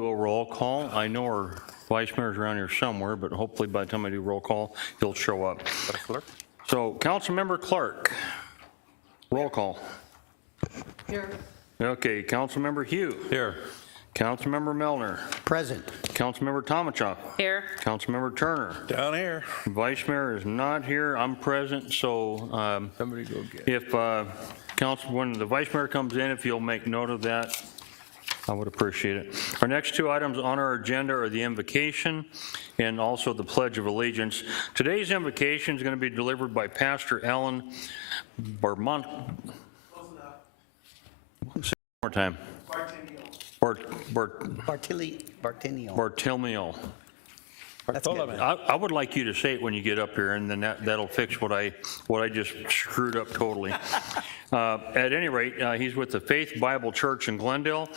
do a roll call. I know our vice mayor's around here somewhere, but hopefully by the time I do roll call, he'll show up. So, Councilmember Clark, roll call. Here. Okay, Councilmember Hugh. Here. Councilmember Melner. Present. Councilmember Tomachoff. Here. Councilmember Turner. Down here. Vice Mayor is not here. I'm present, so Somebody go get it. if when the Vice Mayor comes in, if you'll make note of that, I would appreciate it. Our next two items on our agenda are the invocation and also the Pledge of Allegiance. Today's invocation is going to be delivered by Pastor Alan Barmont. Say one more time. Bartolomeo. That's good. I would like you to say it when you get up here, and then that'll fix what I just screwed up totally. At any rate, he's with the Faith Bible Church in Glendale.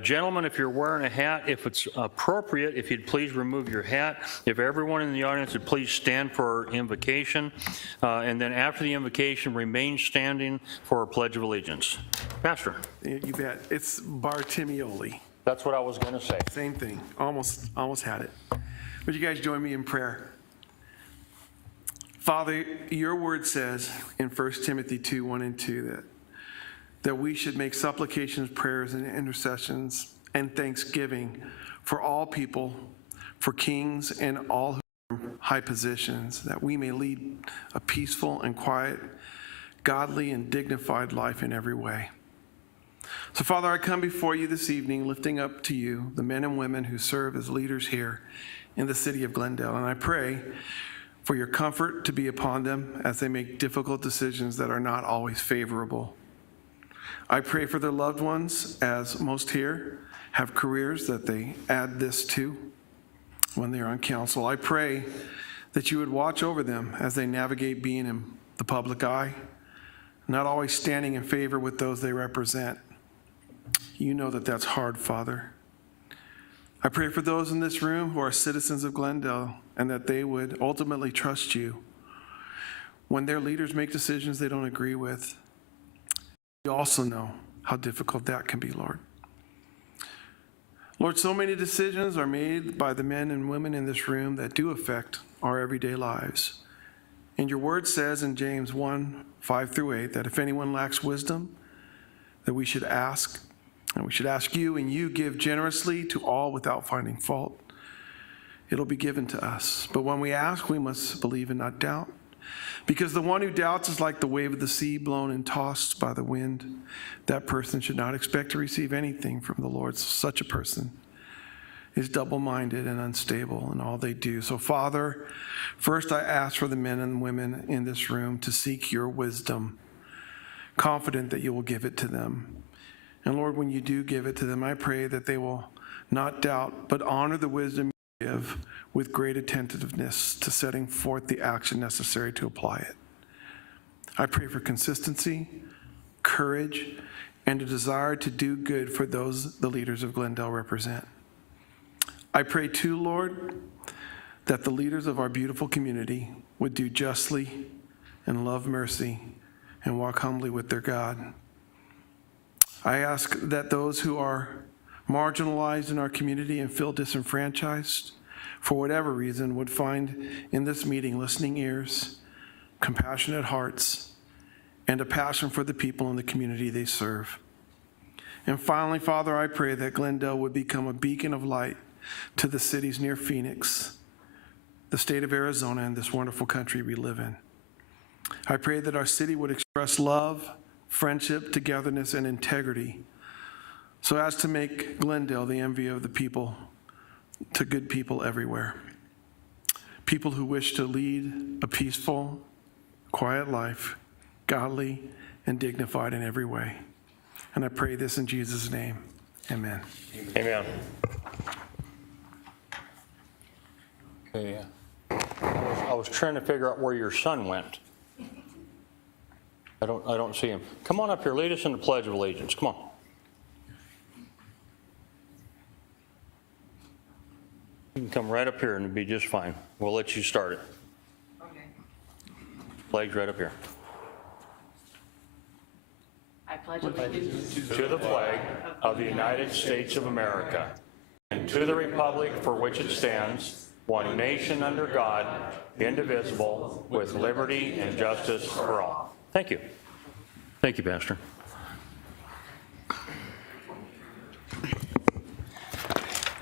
Gentlemen, if you're wearing a hat, if it's appropriate, if you'd please remove your hat. If everyone in the audience would please stand for our invocation, and then after the invocation, remain standing for our Pledge of Allegiance. Pastor. You bet. It's Bartimeoli. That's what I was going to say. Same thing. Almost had it. Would you guys join me in prayer? Father, your word says in 1 Timothy 2, 1 and 2 that we should make supplications, prayers, and intercessions and thanksgiving for all people, for kings and all who are in high positions, that we may lead a peaceful and quiet, godly and dignified life in every way. So, Father, I come before you this evening, lifting up to you the men and women who serve as leaders here in the city of Glendale. And I pray for your comfort to be upon them as they make difficult decisions that are not always favorable. I pray for their loved ones, as most here have careers that they add this to when they're on council. I pray that you would watch over them as they navigate being in the public eye, not always standing in favor with those they represent. You know that that's hard, Father. I pray for those in this room who are citizens of Glendale and that they would ultimately trust you when their leaders make decisions they don't agree with. You also know how difficult that can be, Lord. Lord, so many decisions are made by the men and women in this room that do affect our everyday lives. And your word says in James 1, 5 through 8, that if anyone lacks wisdom, that we should ask. And we should ask you, and you give generously to all without finding fault. It'll be given to us. But when we ask, we must believe and not doubt. Because the one who doubts is like the wave of the sea blown and tossed by the wind. That person should not expect to receive anything from the Lord. So such a person is double-minded and unstable in all they do. So, Father, first I ask for the men and women in this room to seek your wisdom, confident that you will give it to them. And Lord, when you do give it to them, I pray that they will not doubt, but honor the wisdom you give with great attentiveness to setting forth the action necessary to apply it. I pray for consistency, courage, and a desire to do good for those the leaders of Glendale represent. I pray too, Lord, that the leaders of our beautiful community would do justly and love mercy and walk humbly with their God. I ask that those who are marginalized in our community and feel disenfranchised for whatever reason would find in this meeting listening ears, compassionate hearts, and a passion for the people in the community they serve. And finally, Father, I pray that Glendale would become a beacon of light to the cities near Phoenix, the state of Arizona, and this wonderful country we live in. I pray that our city would express love, friendship, togetherness, and integrity, so as to make Glendale the envy of the people to good people everywhere. People who wish to lead a peaceful, quiet life, godly and dignified in every way. And I pray this in Jesus' name. Amen. Amen. Okay. I was trying to figure out where your son went. I don't see him. Come on up here. Lead us in the Pledge of Allegiance. Come on. You can come right up here and it'll be just fine. We'll let you start it. Okay. Flag's right up here. I pledge allegiance To the flag of the United States of America and to the republic for which it stands, one nation under God, indivisible, with liberty and justice for all. Thank you. Thank you, Pastor.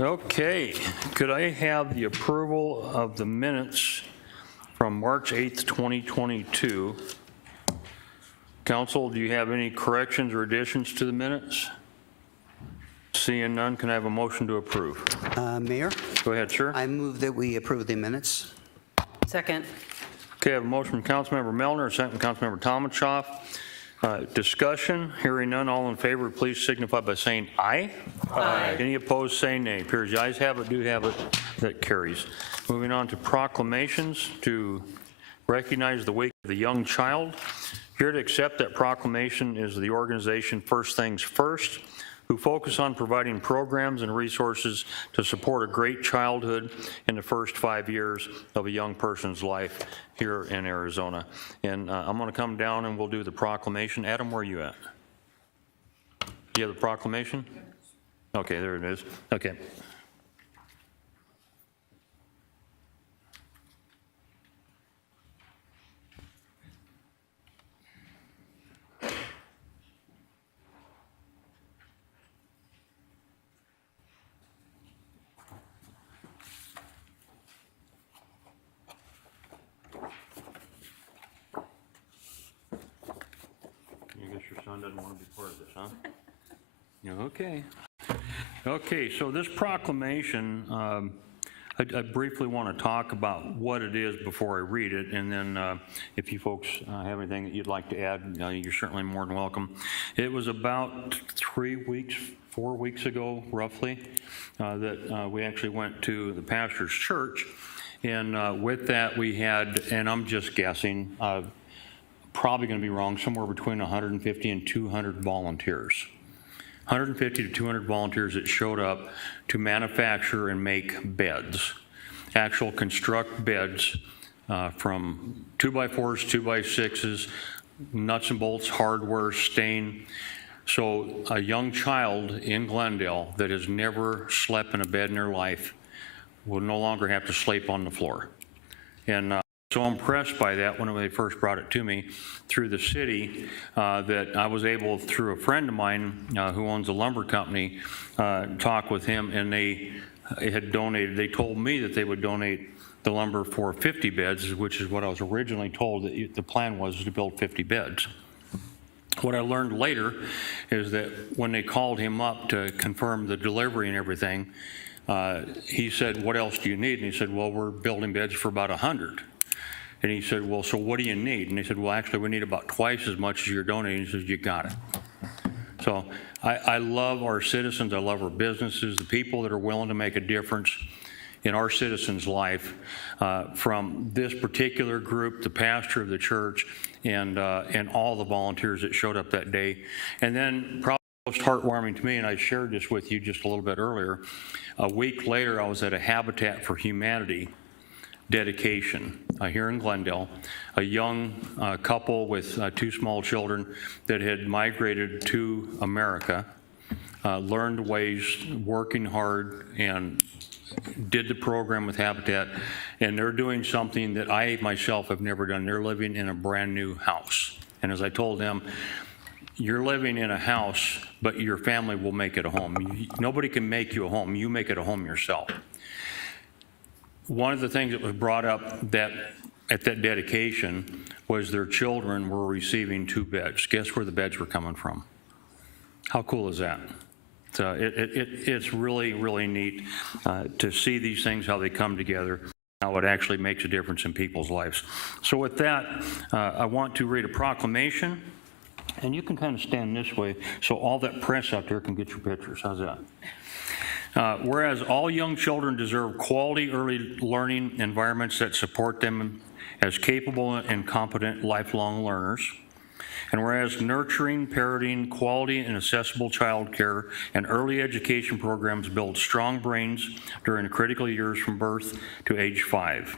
Okay, could I have the approval of the minutes from March 8th, 2022? Council, do you have any corrections or additions to the minutes? Seeing none, can I have a motion to approve? Mayor, Go ahead, sir. I move that we approve the minutes. Second. Okay, I have a motion from Councilmember Melner, a second from Councilmember Tomachoff. Discussion, hearing none, all in favor, please signify by saying aye. Aye. Any opposed, say nay. Appears the ayes have it, do have it, that carries. Moving on to proclamations, to recognize the week of the young child. Here to accept that proclamation is the organization First Things First, who focus on providing programs and resources to support a great childhood in the first 5 years of a young person's life here in Arizona. And I'm going to come down and we'll do the proclamation. Adam, where are you at? Do you have the proclamation? Okay, there it is. Okay. I guess your son doesn't want to be part of this, huh? Yeah, okay. Okay, so this proclamation, I briefly want to talk about what it is before I read it, and then if you folks have anything that you'd like to add, you're certainly more than welcome. It was about 3 weeks, 4 weeks ago, roughly, that we actually went to the pastor's church, and with that we had, and I'm just guessing, probably going to be wrong, somewhere between 150 and 200 volunteers. 150 to 200 volunteers that showed up to manufacture and make beds, actual construct beds from 2x4s, 2x6s, nuts and bolts, hardware, stain. So a young child in Glendale that has never slept in a bed in their life will no longer have to sleep on the floor. And so impressed by that when they first brought it to me through the city, that I was able, through a friend of mine who owns a lumber company, talk with him, and they had donated, they told me that they would donate the lumber for 50 beds, which is what I was originally told that the plan was to build 50 beds. What I learned later is that when they called him up to confirm the delivery and everything, he said, "What else do you need?" And he said, "Well, we're building beds for about 100. And he said, "Well, so what do you need?" And he said, "Well, actually, we need about twice as much as you're donating." He says, "You got it." So I love our citizens. I love our businesses, the people that are willing to make a difference in our citizens' life, from this particular group, the pastor of the church, and all the volunteers that showed up that day. And then probably most heartwarming to me, and I shared this with you just a little bit earlier, a week later I was at a Habitat for Humanity dedication here in Glendale, a young couple with 2 small children that had migrated to America, learned ways, working hard, and did the program with Habitat, and they're doing something that I myself have never done. They're living in a brand new house. And as I told them, you're living in a house, but your family will make it a home. Nobody can make you a home. You make it a home yourself. One of the things that was brought up that at that dedication was their children were receiving 2 beds. Guess where the beds were coming from? How cool is that? So it's really, really neat to see these things, how they come together, how it actually makes a difference in people's lives. So with that, I want to read a proclamation, and you can kind of stand this way so all that press out there can get your pictures. How's that? Whereas all young children deserve quality early learning environments that support them as capable and competent lifelong learners. And whereas nurturing, parenting, quality and accessible childcare and early education programs build strong brains during the critical years from birth to age 5.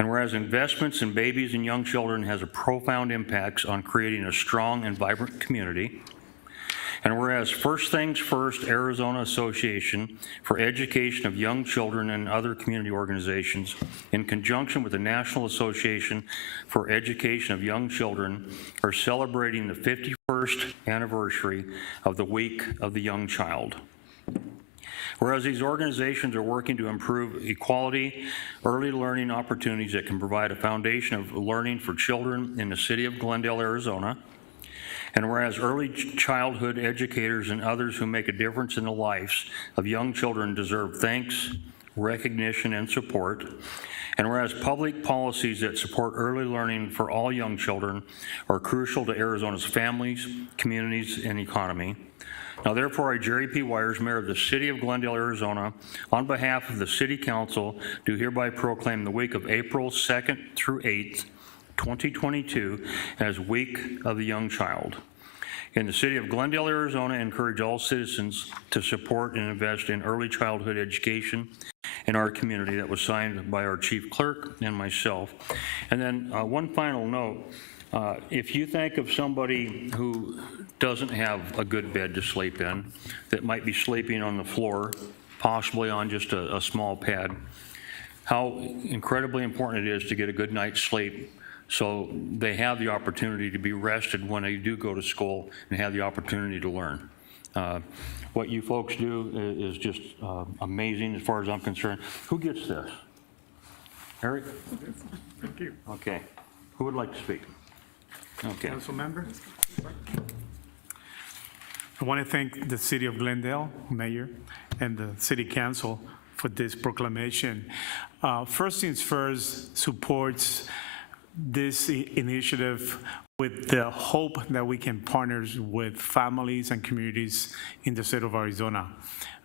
And whereas investments in babies and young children has a profound impact on creating a strong and vibrant community. And whereas First Things First Arizona Association for Education of Young Children and other community organizations, in conjunction with the National Association for Education of Young Children, are celebrating the 51st anniversary of the Week of the Young Child. Whereas these organizations are working to improve equality, early learning opportunities that can provide a foundation of learning for children in the city of Glendale, Arizona. And whereas early childhood educators and others who make a difference in the lives of young children deserve thanks, recognition, and support. And whereas public policies that support early learning for all young children are crucial to Arizona's families, communities, and economy. Now therefore, I, Jerry P. Wires, Mayor of the City of Glendale, Arizona, on behalf of the City Council, do hereby proclaim the week of April 2nd through 8th, 2022 as Week of the Young Child. In the City of Glendale, Arizona, encourage all citizens to support and invest in early childhood education in our community. That was signed by our Chief Clerk and myself. And then one final note, if you think of somebody who doesn't have a good bed to sleep in, that might be sleeping on the floor, possibly on just a small pad, how incredibly important it is to get a good night's sleep so they have the opportunity to be rested when they do go to school and have the opportunity to learn. What you folks do is just amazing as far as I'm concerned. Who gets this? Eric? Thank you. Okay. Who would like to speak? Okay. Council member? I want to thank the City of Glendale, Mayor, and the City Council for this proclamation. First Things First supports this initiative with the hope that we can partner with families and communities in the state of Arizona.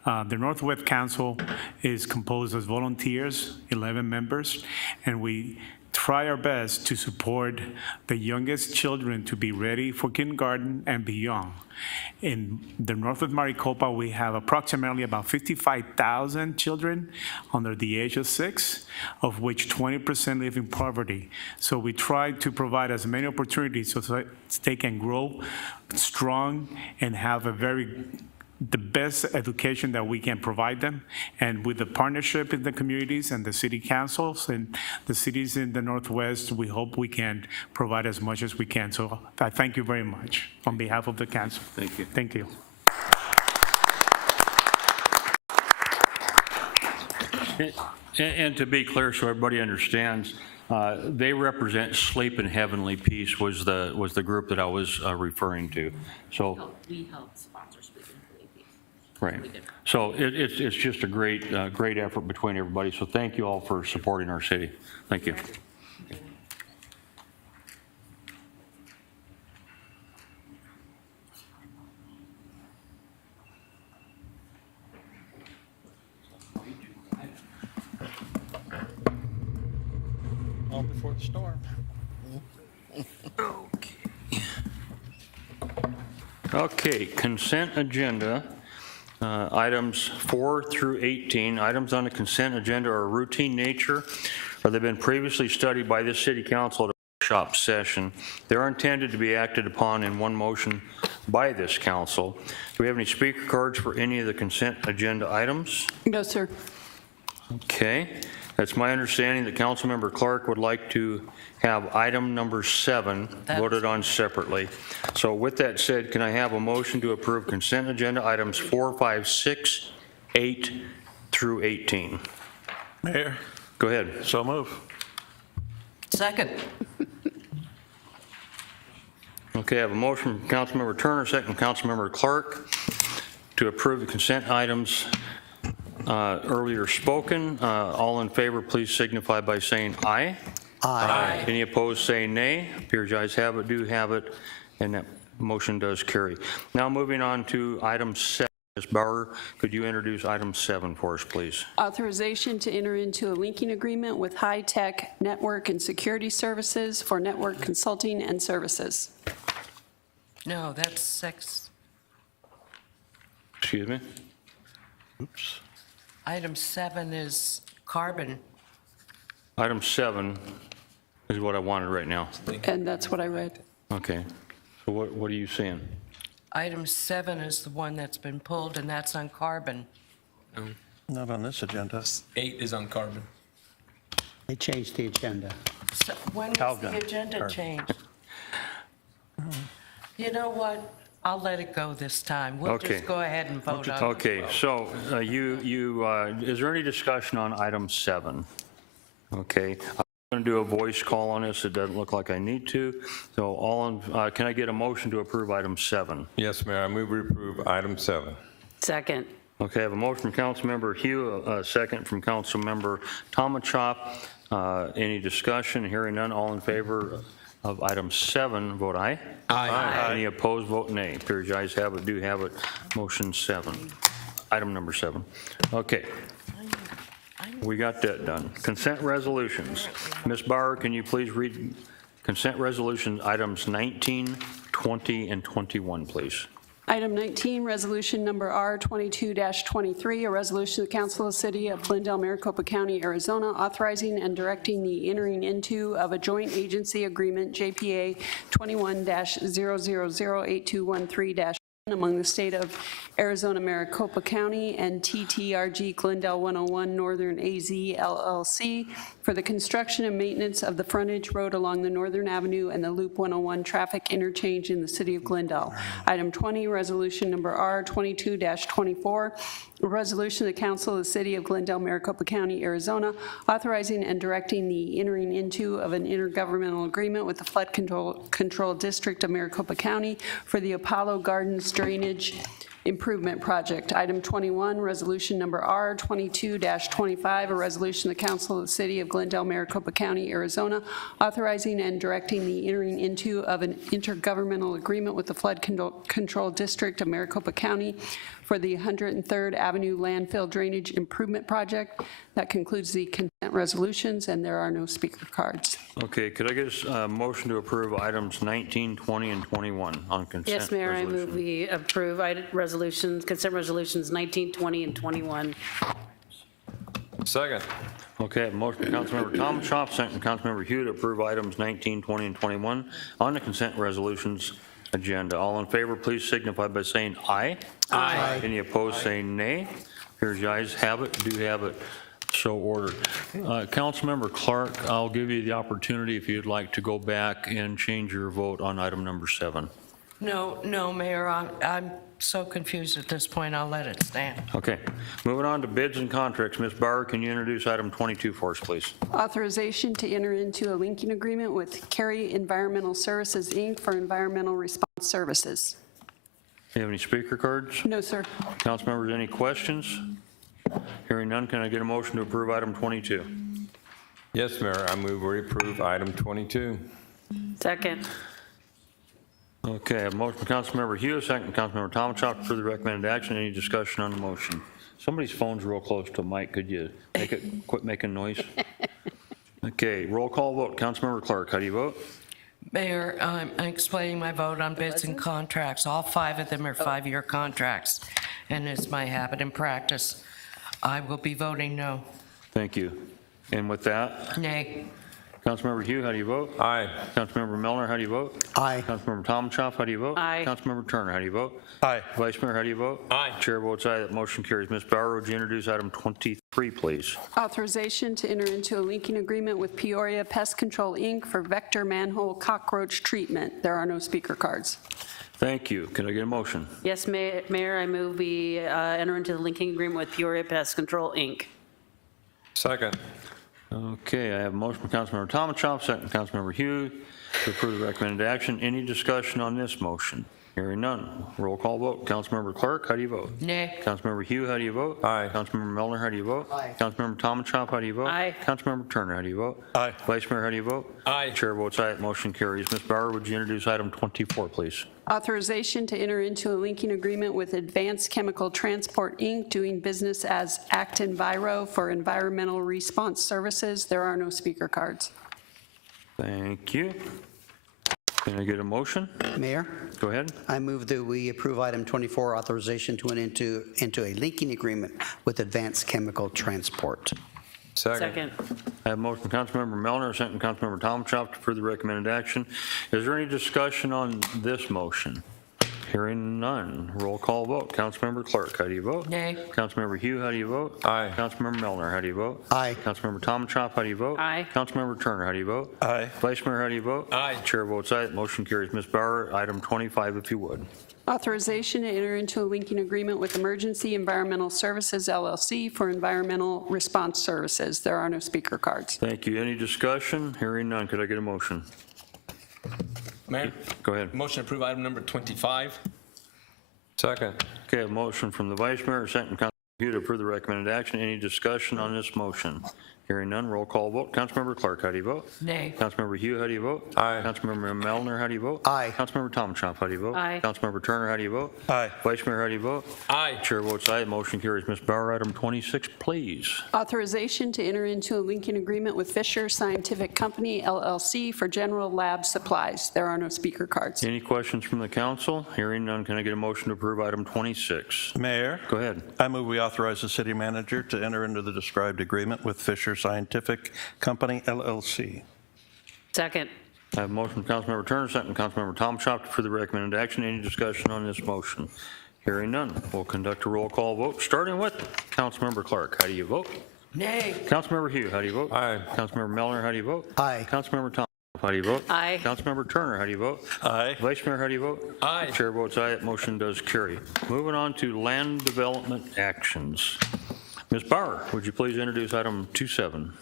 The Northwest Council is composed of volunteers, 11 members, and we try our best to support the youngest children to be ready for kindergarten and beyond. In the Northwest Maricopa, we have approximately about 55,000 children under the age of 6, of which 20% live in poverty. So we try to provide as many opportunities so that they can grow strong and have the best education that we can provide them. And with the partnership in the communities and the city councils and the cities in the Northwest, we hope we can provide as much as we can. So I thank you very much on behalf of the council. Thank you. Thank you. And to be clear, so everybody understands, they represent Sleep in Heavenly Peace was the group that I was referring to. So We help sponsor Sleep in Heavenly Peace. right. We did. So it's just a great effort between everybody. So thank you all for supporting our city. Thank you. On before the storm. Okay, consent agenda, items 4 through 18. Items on the consent agenda are routine nature, or they've been previously studied by this city council at a workshop session. They are intended to be acted upon in one motion by this council. Do we have any speaker cards for any of the consent agenda items? No, sir. Okay, that's my understanding that Councilmember Clark would like to have item number 7 voted on separately. So with that said, can I have a motion to approve consent agenda items 4, 5, 6, 8 through 18? Mayor, Go ahead. so move. Second. Okay, I have a motion from Councilmember Turner, second from Councilmember Clark to approve the consent items earlier spoken. All in favor, please signify by saying aye. Aye. Any opposed, say nay. Appears ayes have it, do have it, and that motion does carry. Now moving on to item 7. Ms. Bauer, could you introduce item 7 for us, please? Authorization to enter into a linking agreement with High Tech Network and Security Services for network consulting and services. No, that's 6. Excuse me? Oops. Item 7 is carbon. Item 7 is what I wanted right now. And that's what I read. Okay. So what are you saying? Item 7 is the one that's been pulled, and that's on carbon. Not on this agenda. 8 is on carbon. They changed the agenda. So when was Calgon. the agenda changed? You know what? I'll let it go this time. We'll Okay. just go ahead and vote on it. Okay, so is there any discussion on item 7? Okay, I'm going to do a voice call on this. It doesn't look like I need to. So can I get a motion to approve item 7? Yes, Mayor, I move we approve item 7. Second. Okay, I have a motion from Councilmember Hugh, a second from Councilmember Tomachop. Any discussion? Hearing none, all in favor of item 7, vote aye. Aye. Any opposed, vote nay. Appears the ayes have it, do have it. Motion 7, item number 7. Okay, we got that done. Consent resolutions. Ms. Bauer, can you please read consent resolution items 19, 20, and 21, please? Item 19, resolution number R22-23, a resolution of the Council of the City of Glendale, Maricopa County, Arizona, authorizing and directing the entering into of a joint agency agreement, JPA 21-0008213- among the state of Arizona, Maricopa County, and TTRG Glendale 101 Northern AZ LLC for the construction and maintenance of the frontage road along the Northern Avenue and the Loop 101 traffic interchange in the city of Glendale. Item 20, resolution number R22-24, a resolution of the Council of the City of Glendale, Maricopa County, Arizona, authorizing and directing the entering into of an intergovernmental agreement with the Flood Control District of Maricopa County for the Apollo Gardens Drainage Improvement Project. Item 21, resolution number R22-25, a resolution of the Council of the City of Glendale, Maricopa County, Arizona, authorizing and directing the entering into of an intergovernmental agreement with the Flood Control District of Maricopa County for the 103rd Avenue Landfill Drainage Improvement Project. That concludes the consent resolutions, and there are no speaker cards. Okay, could I get a motion to approve items 19, 20, and 21 on consent? Yes, Mayor, I resolution? move we approve resolutions, consent resolutions 19, 20, and 21. Second. Okay, I have a motion from Councilmember Tomachop, second from Councilmember Hugh to approve items 19, 20, and 21 on the consent resolutions agenda. All in favor, please signify by saying aye. Aye. Any opposed, say nay. Here's the ayes have it, do have it, so ordered. Councilmember Clark, I'll give you the opportunity if you'd like to go back and change your vote on item number 7. No, Mayor, I'm so confused at this point, I'll let it stand. Okay, moving on to bids and contracts. Ms. Bauer, can you introduce item 22 for us, please? Authorization to enter into a linking agreement with Cary Environmental Services, Inc. for environmental response services. Do you have any speaker cards? No, sir. Council members, any questions? Hearing none, can I get a motion to approve item 22? Yes, Mayor, I move we approve item 22. Second. Okay, I have a motion from Councilmember Hughes, second from Councilmember Tomachop for the recommended action. Any discussion on the motion? Somebody's phone's real close to the mic. Could you make it quit making noise? Okay, roll call vote. Councilmember Clark, how do you vote? Mayor, I'm explaining my vote on bids and contracts. All 5 of them are 5-year contracts, and it's my habit and practice. I will be voting no. Thank you. And with that, Nay. Councilmember Hughes, how do you vote? Aye. Councilmember Milner, how do you vote? Aye. Councilmember Tomachop, how do you vote? Aye. Councilmember Turner, how do you vote? Aye. Vice Mayor, how do you vote? Aye. Chair votes aye. That motion carries. Ms. Bauer, would you introduce item 23, please? Authorization to enter into a linking agreement with Peoria Pest Control, Inc. for vector manhole cockroach treatment. There are no speaker cards. Thank you. Can I get a motion? Yes, Mayor, I move we enter into the linking agreement with Peoria Pest Control, Inc. Second. Okay, I have a motion from Councilmember Tomachop, second from Councilmember Hughes to approve the recommended action. Any discussion on this motion? Hearing none. Roll call vote. Councilmember Clark, how do you vote? Nay. Councilmember Hughes, how do you vote? Aye. Councilmember Milner, how do you vote? Aye. Councilmember Tomachop, how do you vote? Aye. Councilmember Turner, how do you vote? Aye. Vice Mayor, how do you vote? Aye. Chair votes aye. That motion carries. Ms. Bauer, would you introduce item 24, please? Authorization to enter into a linking agreement with Advanced Chemical Transport, Inc., doing business as Actenviro for environmental response services. There are no speaker cards. Thank you. Can I get a motion? Mayor, Go ahead. I move that we approve item 24, authorization to enter into a linking agreement with Advanced Chemical Transport. Second. I have a motion from Councilmember Milner, second from Councilmember Tomachop to approve the recommended action. Is there any discussion on this motion? Hearing none. Roll call vote. Councilmember Clark, how do you vote? Nay. Councilmember Hugh, how do you vote? Aye. Councilmember Melner, how do you vote? Aye. Councilmember Tom Chop, how do you vote? Aye. Councilmember Turner, how do you vote? Aye. Vice Mayor, how do you vote? Aye. Chair votes aye. Motion carries. Ms. Bauer, item 25, if you would. Authorization to enter into a linking agreement with Emergency Environmental Services LLC for environmental response services. There are no speaker cards. Thank you. Any discussion? Hearing none. Could I get a motion? Mayor, Go ahead. motion to approve item number 25. Second. Okay, a motion from the Vice Mayor, a second from Councilmember Hugh to approve the recommended action. Any discussion on this motion? Hearing none, roll call vote. Councilmember Clark, how do you vote? Nay. Councilmember Hugh, how do you vote? Aye. Councilmember Melner, how do you vote? Aye. Councilmember Tom Chop, how do you vote? Aye. Councilmember Turner, how do you vote? Aye. Vice Mayor, how do you vote? Aye. Chair votes aye. Motion carries. Ms. Bauer, item 26, please. Authorization to enter into a linking agreement with Fisher Scientific Company LLC for general lab supplies. There are no speaker cards. Any questions from the council? Hearing none, can I get a motion to approve item 26? Mayor, Go ahead. I move we authorize the city manager to enter into the described agreement with Fisher Scientific Company, LLC. Second. I have a motion from Councilmember Turner, second from Councilmember Tom Chop for the recommended action. Any discussion on this motion? Hearing none, we'll conduct a roll call vote, starting with Councilmember Clark. How do you vote? Nay. Councilmember Hugh, how do you vote? Aye. Councilmember Melner, how do you vote? Aye. Councilmember Tom, how do you vote? Aye. Councilmember Turner, how do you vote? Aye. Vice Mayor, how do you vote? Aye. Chair votes aye. That motion does carry. Moving on to land development actions. Ms. Bauer, would you please introduce item 27?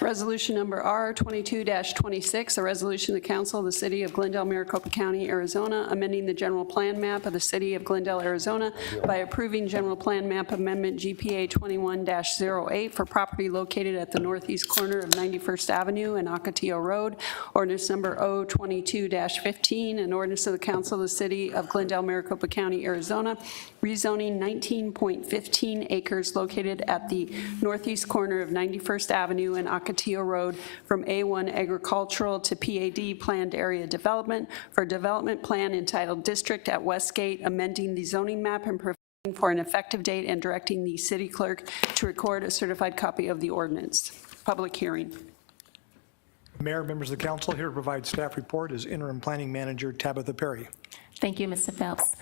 Resolution number R22-26, a resolution of the Council of the City of Glendale, Maricopa County, Arizona, amending the general plan map of the City of Glendale, Arizona by approving general plan map amendment GPA 21-08 for property located at the northeast corner of 91st Avenue and Ocotillo Road. Ordinance number O22-15, an ordinance of the Council of the City of Glendale, Maricopa County, Arizona, rezoning 19.15 acres located at the northeast corner of 91st Avenue and Ocotillo Road from A1 agricultural to PAD planned area development for a development plan entitled District at Westgate, amending the zoning map and providing for an effective date and directing the city clerk to record a certified copy of the ordinance. Public hearing. Mayor, members of the council, here to provide staff report is Interim Planning Manager Tabitha Perry. Thank you, Mr. Phelps.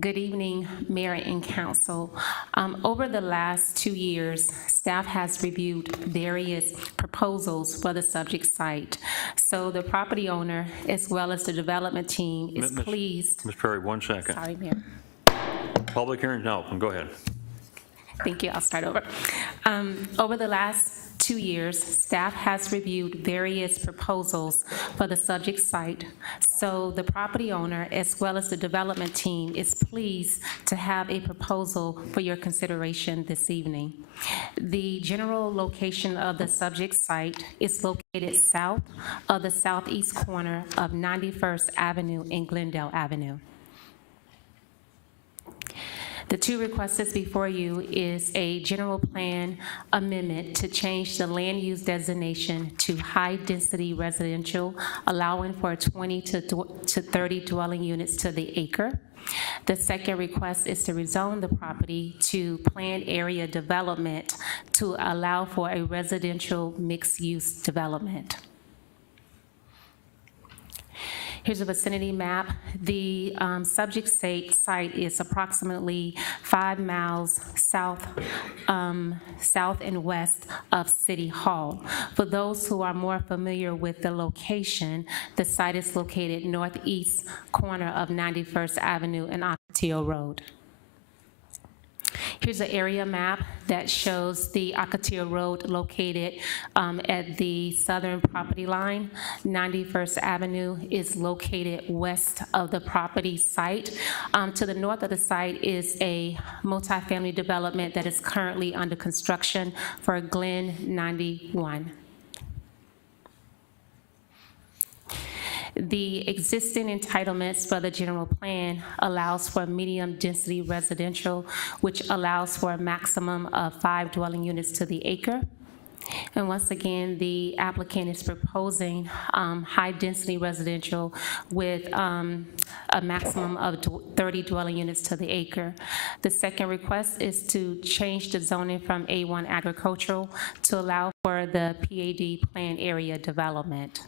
Good evening, Mayor and Council. Over the last 2 years, staff has reviewed various proposals for the subject site. So the property owner, as well as the development team, is pleased. Ms. Perry, 1 second. Sorry, Mayor. Public hearing is now open. Go ahead. Thank you. I'll start over. Over the last 2 years, staff has reviewed various proposals for the subject site. So the property owner, as well as the development team, is pleased to have a proposal for your consideration this evening. The general location of the subject site is located south of the southeast corner of 91st Avenue and Glendale Avenue. The two requests before you is a general plan amendment to change the land use designation to high-density residential, allowing for 20 to 30 dwelling units to the acre. The second request is to rezone the property to planned area development to allow for a residential mixed-use development. Here's a vicinity map. The subject site is approximately 5 miles south and west of City Hall. For those who are more familiar with the location, the site is located northeast corner of 91st Avenue and Ocotillo Road. Here's an area map that shows the Ocotillo Road located at the southern property line. 91st Avenue is located west of the property site. To the north of the site is a multifamily development that is currently under construction for Glen 91. The existing entitlements for the general plan allows for medium-density residential, which allows for a maximum of 5 dwelling units to the acre. And once again, the applicant is proposing high-density residential with a maximum of 30 dwelling units to the acre. The second request is to change the zoning from A1 agricultural to allow for the PAD planned area development.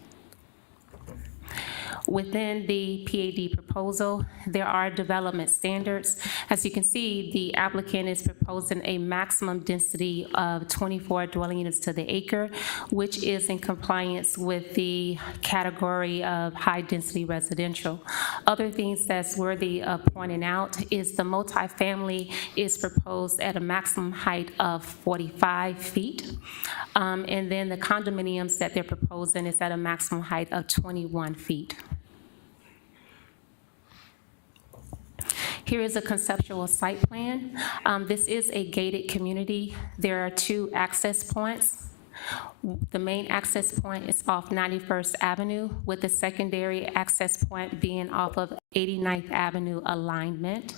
Within the PAD proposal, there are development standards. As you can see, the applicant is proposing a maximum density of 24 dwelling units to the acre, which is in compliance with the category of high-density residential. Other things that's worthy of pointing out is the multifamily is proposed at a maximum height of 45 feet. And then the condominiums that they're proposing is at a maximum height of 21 feet. Here is a conceptual site plan. This is a gated community. There are 2 access points. The main access point is off 91st Avenue, with the secondary access point being off of 89th Avenue alignment.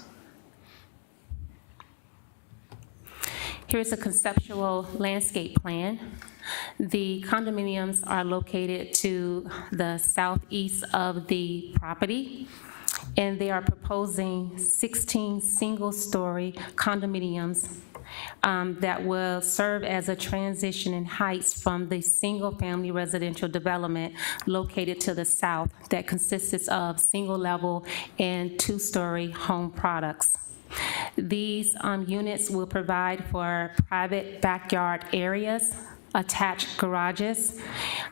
Here's a conceptual landscape plan. The condominiums are located to the southeast of the property, and they are proposing 16 single-story condominiums that will serve as a transition in heights from the single-family residential development located to the south that consists of single-level and 2-story home products. These units will provide for private backyard areas, attached garages,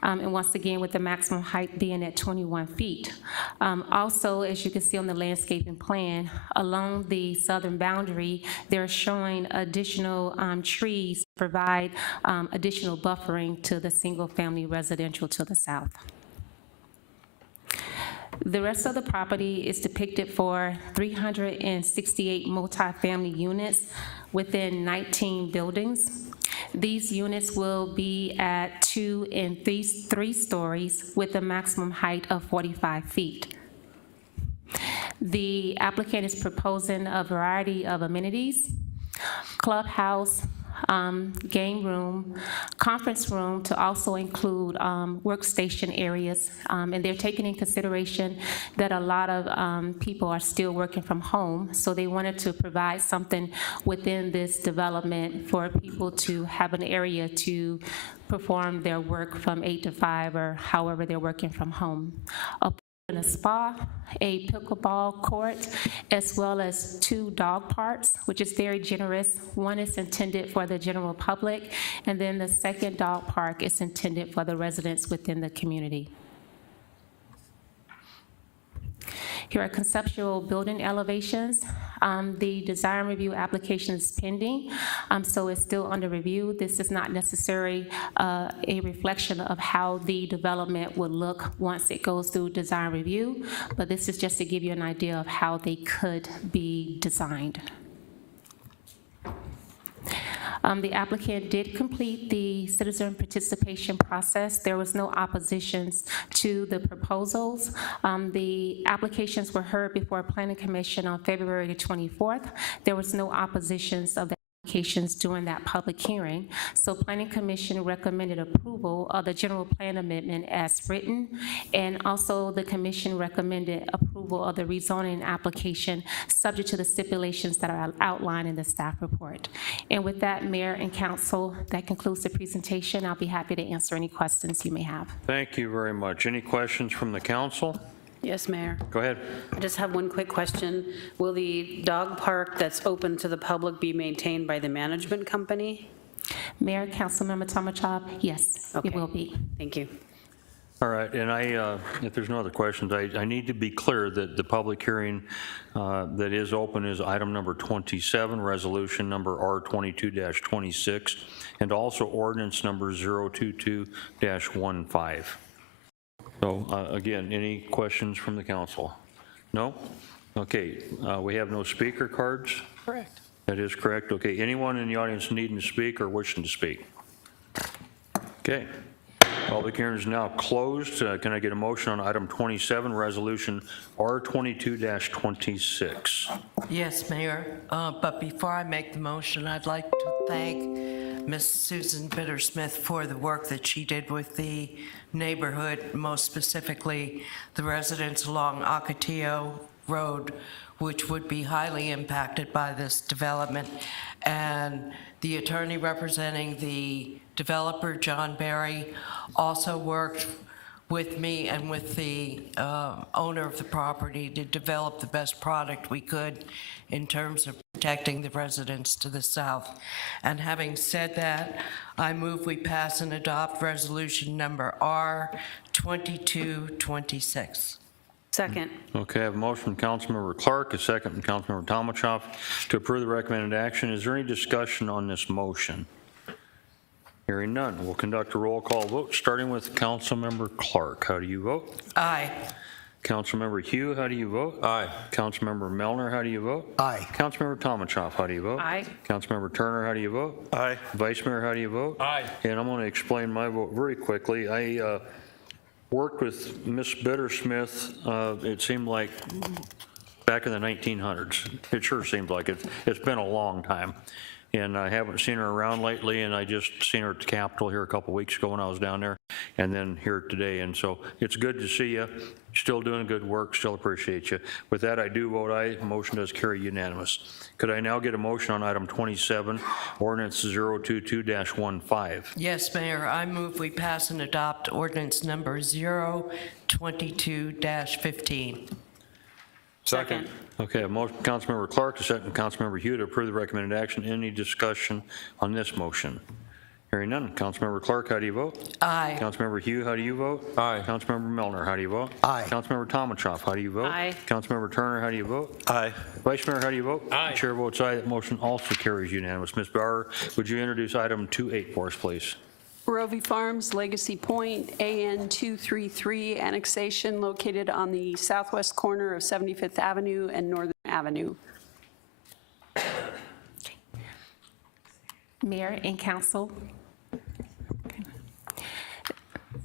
and once again with the maximum height being at 21 feet. Also, as you can see on the landscaping plan, along the southern boundary, they're showing additional trees to provide additional buffering to the single-family residential to the south. The rest of the property is depicted for 368 multifamily units within 19 buildings. These units will be at 2 and 3 stories with a maximum height of 45 feet. The applicant is proposing a variety of amenities: clubhouse, game room, conference room, to also include workstation areas. And they're taking in consideration that a lot of people are still working from home, so they wanted to provide something within this development for people to have an area to perform their work from 8 to 5 or however they're working from home. A spa, a pickleball court, as well as 2 dog parks, which is very generous. One is intended for the general public, and then the second dog park is intended for the residents within the community. Here are conceptual building elevations. The design review application is pending, so it's still under review. This is not necessarily a reflection of how the development would look once it goes through design review, but this is just to give you an idea of how they could be designed. The applicant did complete the citizen participation process. There was no oppositions to the proposals. The applications were heard before Planning Commission on February the 24th. There was no oppositions of the applications during that public hearing. So Planning Commission recommended approval of the general plan amendment as written, and also the commission recommended approval of the rezoning application subject to the stipulations that are outlined in the staff report. And with that, Mayor and Council, that concludes the presentation. I'll be happy to answer any questions you may have. Thank you very much. Any questions from the council? Yes, Mayor. Go ahead. I just have one quick question. Will the dog park that's open to the public be maintained by the management company? Mayor, Councilmember Tomachov, yes, Okay. it will be. Thank you. All right, and if there's no other questions, I need to be clear that the public hearing that is open is item number 27, resolution number R22-26, and also ordinance number 022-15. So again, any questions from the council? No? Okay, we have no speaker cards? Correct. That is correct. Okay, anyone in the audience needing to speak or wishing to speak? Okay. Public hearing is now closed. Can I get a motion on item 27, resolution R22-26? Yes, Mayor, but before I make the motion, I'd like to thank Ms. Susan Bittersmith for the work that she did with the neighborhood, most specifically the residents along Ocotillo Road, which would be highly impacted by this development. And the attorney representing the developer, John Barry, also worked with me and with the owner of the property to develop the best product we could in terms of protecting the residents to the south. And having said that, I move we pass and adopt resolution number R2226. Second. Okay, I have a motion from Councilmember Clark, a second from Councilmember Tomachoff to approve the recommended action. Is there any discussion on this motion? Hearing none, we'll conduct a roll call vote, starting with Councilmember Clark. How do you vote? Aye. Councilmember Hugh, how do you vote? Aye. Councilmember Melner, how do you vote? Aye. Councilmember Tomachoff, how do you vote? Aye. Councilmember Turner, how do you vote? Aye. Vice Mayor, how do you vote? Aye. And I'm going to explain my vote very quickly. I worked with Miss Bittersmith, it seemed like back in the 1900s. It sure seems like it. It's been a long time. And I haven't seen her around lately, and I just seen her at the Capitol here a couple weeks ago when I was down there, and then here today. And so it's good to see you. Still doing good work, still appreciate you. With that, I do vote aye. Motion does carry unanimous. Could I now get a motion on item 27, ordinance 022-15? Yes, Mayor, I move we pass and adopt ordinance number 022-15. Second. Okay, a motion from Councilmember Clark, a second from Councilmember Hugh to approve the recommended action. Any discussion on this motion? Hearing none. Councilmember Clark, how do you vote? Aye. Councilmember Hugh, how do you vote? Aye. Councilmember Melner, how do you vote? Aye. Councilmember Tomachoff, how do you vote? Aye. Councilmember Turner, how do you vote? Aye. Vice Mayor, how do you vote? Aye. Chair votes aye. That motion also carries unanimous. Ms. Bauer, would you introduce item 28 for us, please? Rovey Farms, Legacy Point, AN 233, annexation located on the southwest corner of 75th Avenue and Northern Avenue. Mayor and council.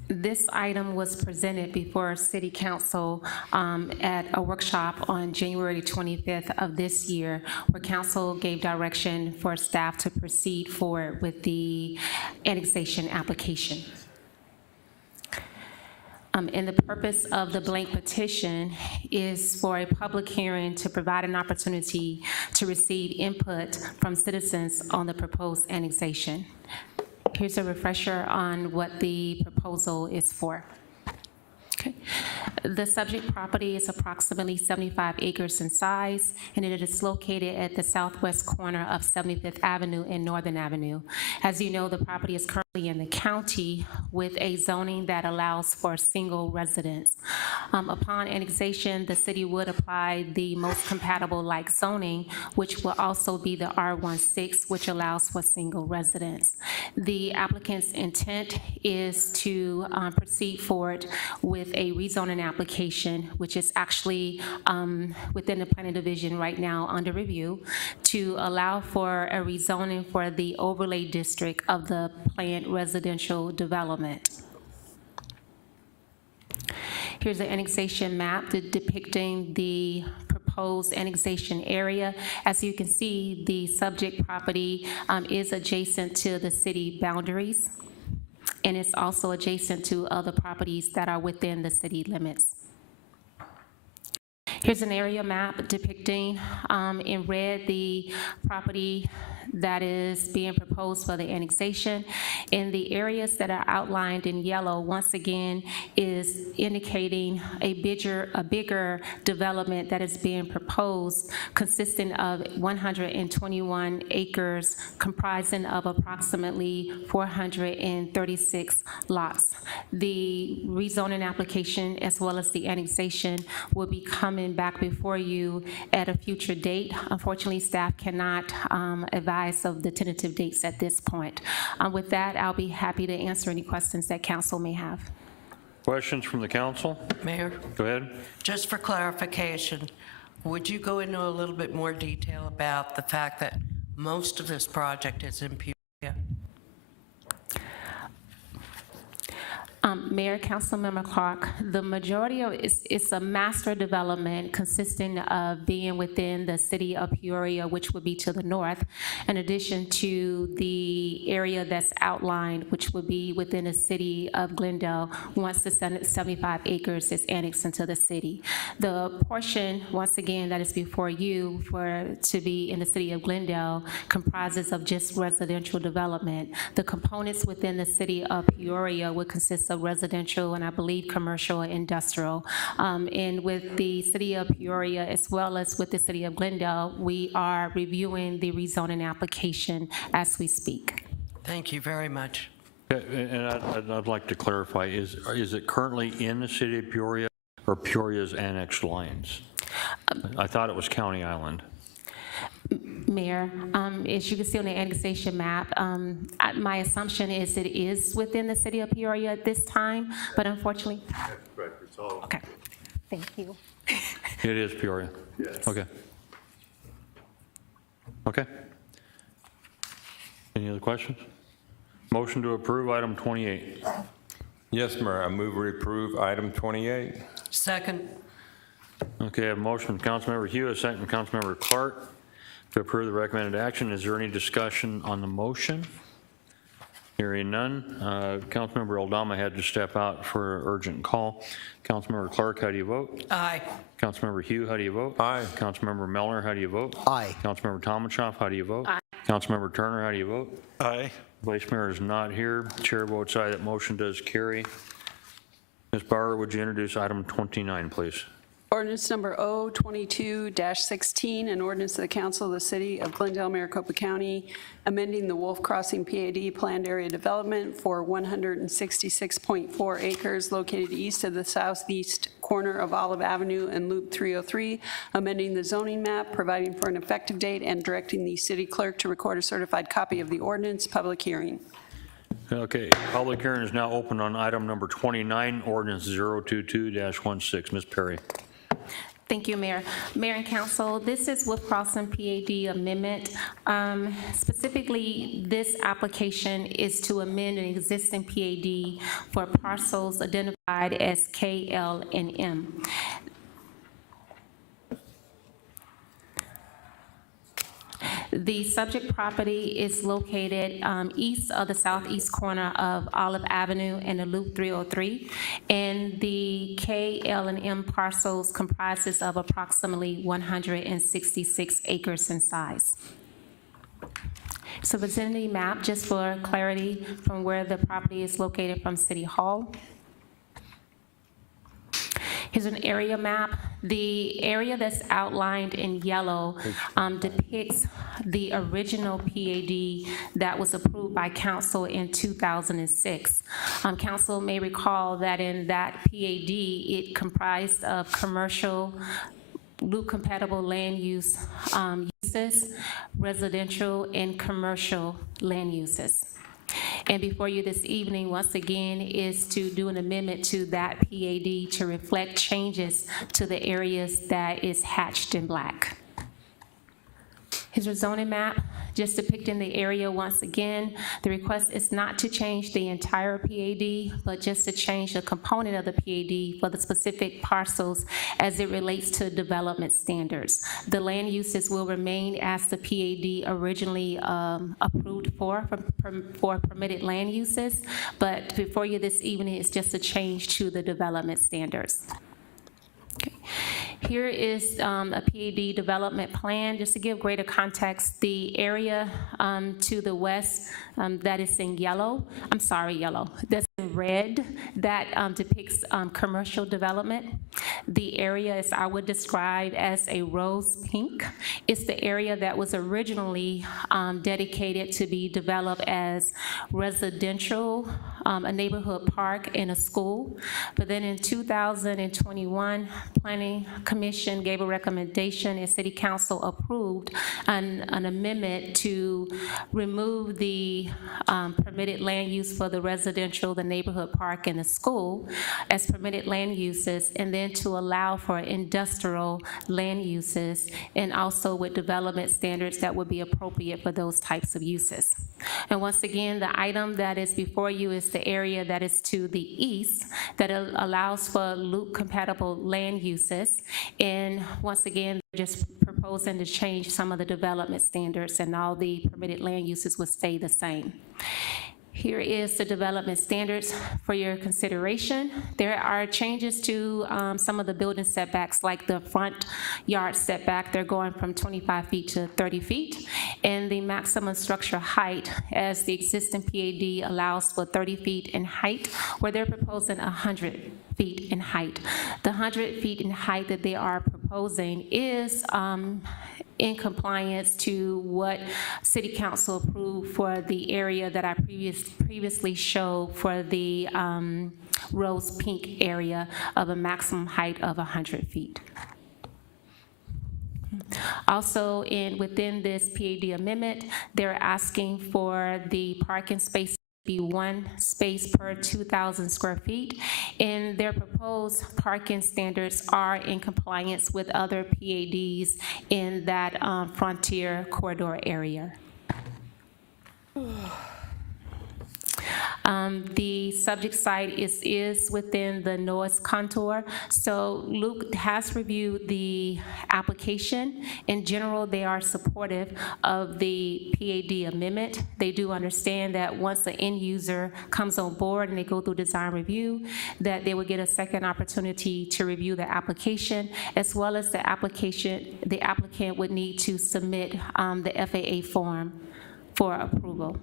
This item was presented before City Council at a workshop on January 25th of this year, where council gave direction for staff to proceed forward with the annexation application. And the purpose of the blank petition is for a public hearing to provide an opportunity to receive input from citizens on the proposed annexation. Here's a refresher on what the proposal is for. Okay. The subject property is approximately 75 acres in size, and it is located at the southwest corner of 75th Avenue and Northern Avenue. As you know, the property is currently in the county with a zoning that allows for single residence. Upon annexation, the city would apply the most compatible like zoning, which will also be the R16, which allows for single residence. The applicant's intent is to proceed forward with a rezoning application, which is actually within the planning division right now under review, to allow for a rezoning for the overlay district of the planned residential development. Here's an annexation map depicting the proposed annexation area. As you can see, the subject property is adjacent to the city boundaries, and it's also adjacent to other properties that are within the city limits. Here's an area map depicting in red the property that is being proposed for the annexation. In the areas that are outlined in yellow, once again, is indicating a bigger development that is being proposed, consisting of 121 acres, comprising of approximately 436 lots. The rezoning application, as well as the annexation, will be coming back before you at a future date. Unfortunately, staff cannot advise of the tentative dates at this point. With that, I'll be happy to answer any questions that council may have. Questions from the council? Mayor, Go ahead. just for clarification, would you go into a little bit more detail about the fact that most of this project is in Peoria? Mayor, Councilmember Clark, the majority of it's a master development consisting of being within the city of Peoria, which would be to the north, in addition to the area that's outlined, which would be within the city of Glendale once the 75 acres is annexed into the city. The portion, once again, that is before you to be in the city of Glendale comprises of just residential development. The components within the city of Peoria would consist of residential and I believe commercial and industrial. And with the city of Peoria as well as with the city of Glendale, we are reviewing the rezoning application as we speak. Thank you very much. And I'd like to clarify, is it currently in the city of Peoria or Peoria's annexed lines? I thought it was County Island. Mayor, as you can see on the annexation map, my assumption is it is within the city of Peoria at this time, but unfortunately. That's correct. It's all. Okay. Thank you. It is Peoria? Yes. Okay. Okay. Any other questions? Motion to approve item 28. Yes, Mayor, I move we approve item 28. Second. Okay, I have a motion from Councilmember Hugh, a second from Councilmember Clark to approve the recommended action. Is there any discussion on the motion? Hearing none. Councilmember Aldama had to step out for an urgent call. Councilmember Clark, how do you vote? Aye. Councilmember Hugh, how do you vote? Aye. Councilmember Mellor, how do you vote? Aye. Councilmember Tomachoff, how do you vote? Aye. Councilmember Turner, how do you vote? Aye. Vice Mayor is not here. Chair votes aye. That motion does carry. Ms. Bauer, would you introduce item 29, please? Ordinance number O22-16, an ordinance of the Council of the City of Glendale, Maricopa County, amending the Wolf Crossing PAD planned area development for 166.4 acres located east of the southeast corner of Olive Avenue and Loop 303, amending the zoning map, providing for an effective date, and directing the city clerk to record a certified copy of the ordinance. Public hearing. Okay, public hearing is now open on item number 29, ordinance 022-16. Ms. Perry. Thank you, Mayor. Mayor and Council, this is Wolf Crossing PAD amendment. Specifically, this application is to amend an existing PAD for parcels identified as K, L, and M. The subject property is located east of the southeast corner of Olive Avenue and the Loop 303, and the K, L, and M parcels comprises of approximately 166 acres in size. So vicinity map, just for clarity, from where the property is located from City Hall. Here's an area map. The area that's outlined in yellow depicts the original PAD that was approved by council in 2006. Council may recall that in that PAD, it comprised of commercial, loop-compatible land use uses, residential, and commercial land uses. And before you this evening, once again, is to do an amendment to that PAD to reflect changes to the areas that is hatched in black. Here's a zoning map, just depicting the area once again. The request is not to change the entire PAD, but just to change a component of the PAD for the specific parcels as it relates to development standards. The land uses will remain as the PAD originally approved for permitted land uses, but before you this evening, it's just a change to the development standards. Okay. Here is a PAD development plan. Just to give greater context, the area to the west that is in yellow, that's in red, that depicts commercial development. The area, as I would describe as a rose pink, is the area that was originally dedicated to be developed as residential, a neighborhood park, and a school. But then in 2021, Planning Commission gave a recommendation and City Council approved an amendment to remove the permitted land use for the residential, the neighborhood park, and the school as permitted land uses, and then to allow for industrial land uses, and also with development standards that would be appropriate for those types of uses. And once again, the item that is before you is the area that is to the east that allows for loop-compatible land uses. And once again, just proposing to change some of the development standards, and all the permitted land uses will stay the same. Here is the development standards for your consideration. There are changes to some of the building setbacks, like the front yard setback. They're going from 25 feet to 30 feet. And the maximum structure height, as the existing PAD allows for 30 feet in height, where they're proposing 100 feet in height. The 100 feet in height that they are proposing is in compliance to what City Council approved for the area that I previously showed for the rose pink area of a maximum height of 100 feet. Also, within this PAD amendment, they're asking for the parking space be 1 space per 2,000 square feet, and their proposed parking standards are in compliance with other PADs in that frontier corridor area. The subject site is within the NOAA's contour. So Luke has reviewed the application. In general, they are supportive of the PAD amendment. They do understand that once the end user comes on board and they go through design review, that they will get a second opportunity to review the application, as well as the applicant would need to submit the FAA form for approval.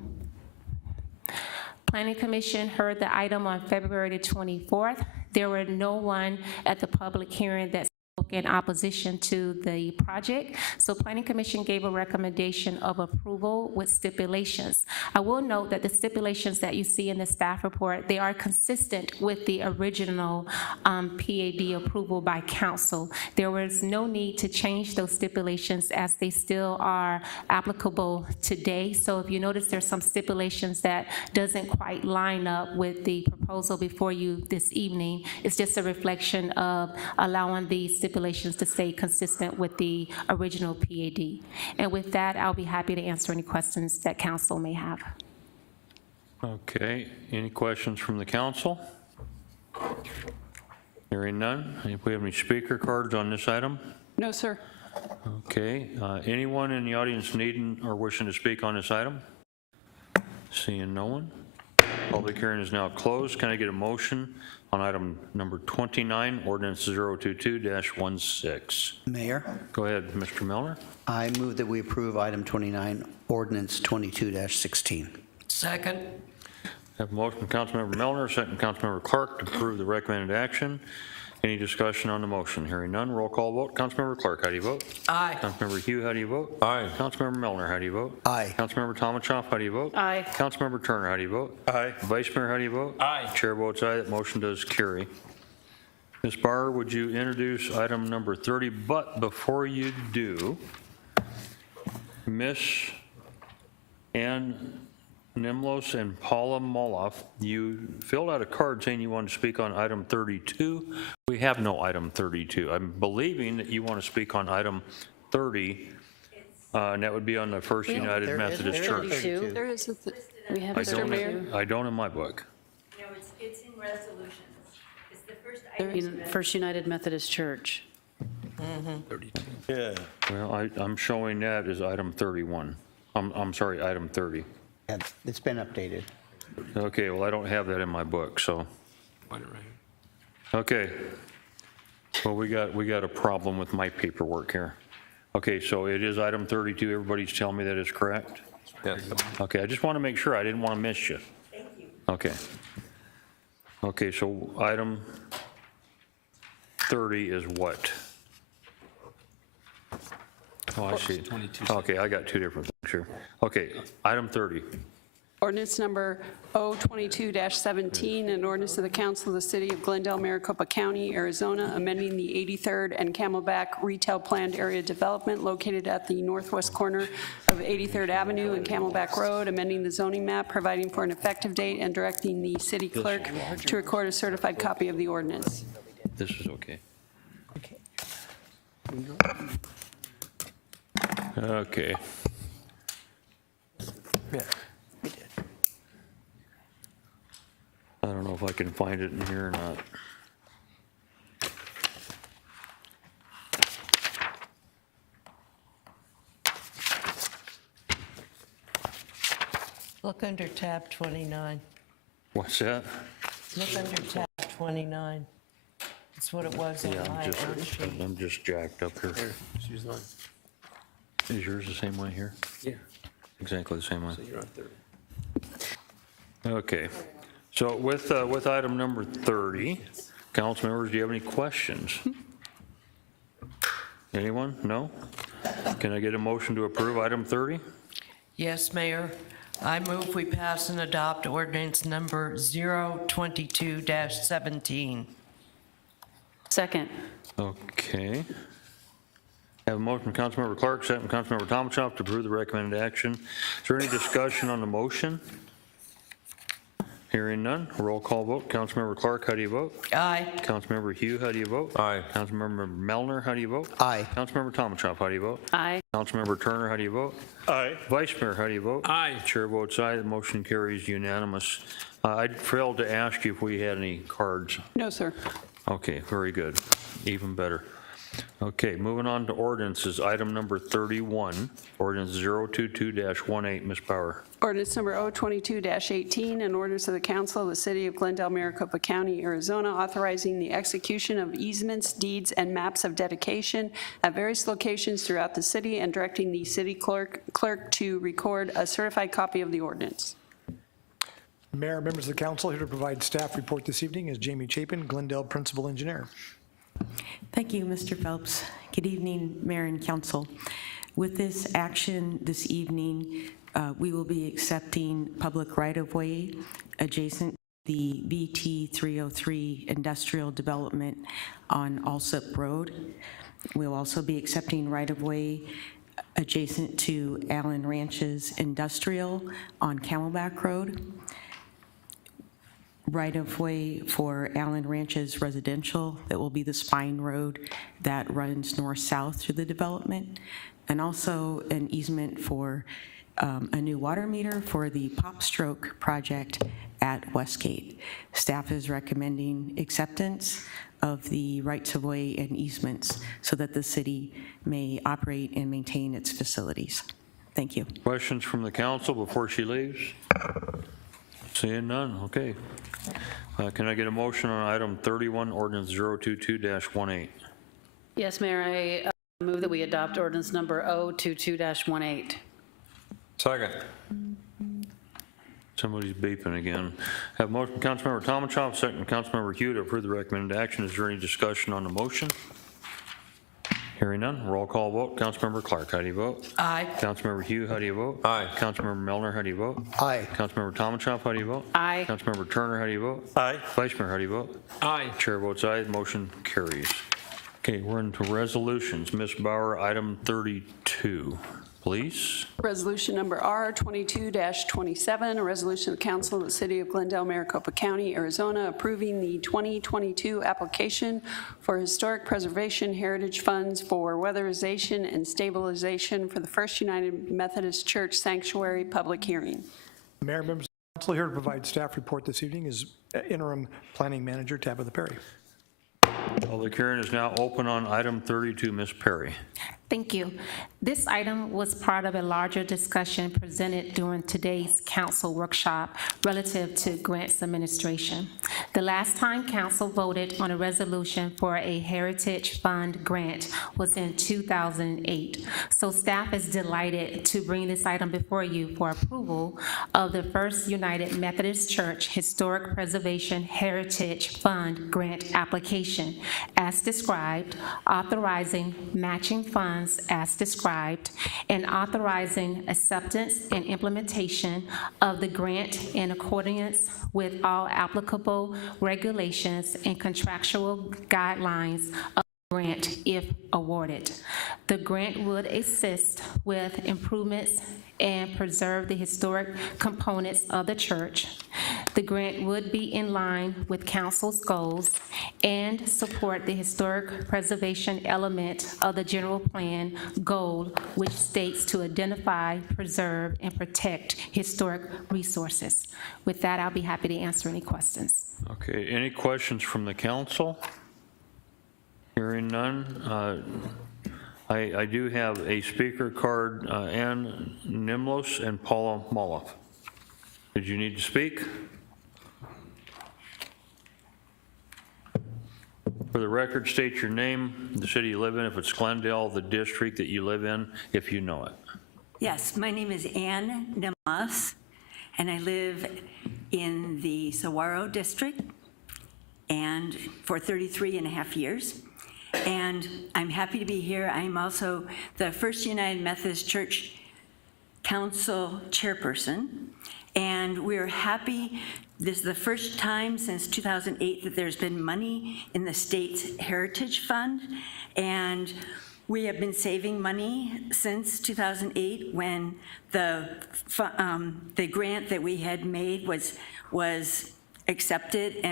Planning Commission heard the item on February the 24th. There were no one at the public hearing that spoke in opposition to the project. So Planning Commission gave a recommendation of approval with stipulations. I will note that the stipulations that you see in the staff report, they are consistent with the original PAD approval by council. There was no need to change those stipulations as they still are applicable today. So if you notice, there's some stipulations that doesn't quite line up with the proposal before you this evening. It's just a reflection of allowing the stipulations to stay consistent with the original PAD. And with that, I'll be happy to answer any questions that council may have. Okay, any questions from the council? Hearing none. If we have any speaker cards on this item? No, sir. Okay, anyone in the audience needing or wishing to speak on this item? Seeing no one. Public hearing is now closed. Can I get a motion on item number 29, ordinance 022-16? Mayor, Go ahead, Mr. Milner. I move that we approve item 29, ordinance 22-16. Second. Have a motion from Councilmember Milner, second from Councilmember Clark to approve the recommended action. Any discussion on the motion? Hearing none, roll call vote. Councilmember Clark, how do you vote? Aye. Councilmember Hugh, how do you vote? Aye. Councilmember Milner, how do you vote? Aye. Councilmember Tomachoff, how do you vote? Aye. Councilmember Turner, how do you vote? Aye. Vice Mayor, how do you vote? Aye. Chair votes aye. That motion does carry. Ms. Barr, would you introduce item number 30? But before you do, Ms. Ann Nimlos and Paula Moloff, you filled out a card saying you wanted to speak on item 32. We have no item 32. I'm believing that you want to speak on item 30, and that would be on the First United Methodist Church. 32. There is, We have I Mr. don't, Mayor? I don't in my book. No, it's in resolutions. It's the first They're item. in First United Methodist Church. Yeah. Well, I'm showing that as item 31. I'm sorry, item 30. Yeah, it's been updated. Okay, well, I don't have that in my book, so. Okay. Well, we got a problem with my paperwork here. Okay, so it is item 32. Everybody's telling me that is correct? Yes. Okay, I just want to make sure. I didn't want to miss you. Thank you. Okay. Okay, so item 30 is what? Oh, I see. Okay, I got two different things here. Okay, item 30. Ordinance number 022-17, an ordinance of the Council of the City of Glendale, Maricopa County, Arizona, amending the 83rd and Camelback Retail Planned Area Development located at the northwest corner of 83rd Avenue and Camelback Road, amending the zoning map, providing for an effective date, and directing the city clerk to record a certified copy of the ordinance. This is okay. Okay. Yeah. I don't know if I can find it in here or not. Look Look under tab 29. What's that? Look under tab 29. That's what it was on Yeah, my own sheet. I'm just jacked up here. Here, she's on. Is yours the same way here? Yeah, Exactly the same way. so you're on 30. Okay. So with item number 30, council members, do you have any questions? Anyone? No? Can I get a motion to approve item 30? Yes, Mayor. I move we pass and adopt ordinance number 022-17. Second. Okay. Have a motion from Councilmember Clark, second from Councilmember Tomachoff to approve the recommended action. Is there any discussion on the motion? Hearing none, roll call vote. Councilmember Clark, how do you vote? Aye. Councilmember Hugh, how do you vote? Aye. Councilmember Melner, how do you vote? Aye. Councilmember Tomachoff, how do you vote? Aye. Councilmember Turner, how do you vote? Aye. Vice Mayor, how do you vote? Aye. Chair votes aye, the motion carries unanimous. I failed to ask you if we had any cards. No, sir. Okay, very good, even better. Okay, moving on to ordinances, item number 31, ordinance 022-18, Ms. Bauer. Ordinance number 022-18, an ordinance of the Council of the City of Glendale, Maricopa County, Arizona, authorizing the execution of easements, deeds, and maps of dedication at various locations throughout the city and directing the city clerk to record a certified copy of the ordinance. Mayor, members of the council, here to provide staff report this evening is Jamie Chapin, Glendale Principal Engineer. Thank you, Mr. Phelps. Good evening, Mayor and Council. With this action this evening, we will be accepting public right-of-way adjacent to the BT 303 industrial development on Alsip Road. We'll also be accepting right-of-way adjacent to Allen Ranches Industrial on Camelback Road. Right-of-way for Allen Ranches Residential, that will be the spine road that runs north-south through the development, and also an easement for a new water meter for the Pop Stroke project at Westgate. Staff is recommending acceptance of the rights-of-way and easements so that the city may operate and maintain its facilities. Thank you. Questions from the council before she leaves? Seeing none, okay. Can I get a motion on item 31, ordinance 022-18? Yes, Mayor, I move that we adopt ordinance number 022-18. Second. Somebody's beeping again. Have motion from Councilmember Tomachoff, second from Councilmember Hugh to approve the recommended action. Is there any discussion on the motion? Hearing none, roll call vote. Councilmember Clark, how do you vote? Aye. Councilmember Hugh, how do you vote? Aye. Councilmember Melner, how do you vote? Aye. Councilmember Tomachoff, how do you vote? Aye. Councilmember Turner, how do you vote? Aye. Vice Mayor, how do you vote? Aye. Chair votes aye, the motion carries. Okay, we're into resolutions. Ms. Bauer, item 32, please. Resolution number R22-27, a resolution of the Council of the City of Glendale, Maricopa County, Arizona, approving the 2022 application for historic preservation heritage funds for weatherization and stabilization for the First United Methodist Church Sanctuary public hearing. Mayor, members of the council, here to provide staff report this evening is Interim Planning Manager Tabitha Perry. Public hearing is now open on item 32. Ms. Perry. Thank you. This item was part of a larger discussion presented during today's council workshop relative to grants administration. The last time council voted on a resolution for a Heritage Fund grant was in 2008. So staff is delighted to bring this item before you for approval of the First United Methodist Church Historic Preservation Heritage Fund grant application as described, authorizing matching funds as described, and authorizing acceptance and implementation of the grant in accordance with all applicable regulations and contractual guidelines of the grant if awarded. The grant would assist with improvements and preserve the historic components of the church. The grant would be in line with council's goals and support the historic preservation element of the general plan goal, which states to identify, preserve, and protect historic resources. With that, I'll be happy to answer any questions. Okay, any questions from the council? Hearing none. I do have a speaker card, Ann Nimlos and Paula Moloff. Did you need to speak? For the record, state your name, the city you live in, if it's Glendale, the district that you live in, if you know it. Yes, my name is Ann Nemas, and I live in the Saguaro district and for 33 and a half years. And I'm happy to be here. I'm also the First United Methodist Church Council chairperson, and we're happy. This is the first time since 2008 that there's been money in the state's Heritage Fund, and we have been saving money since 2008 when the grant that we had made was accepted,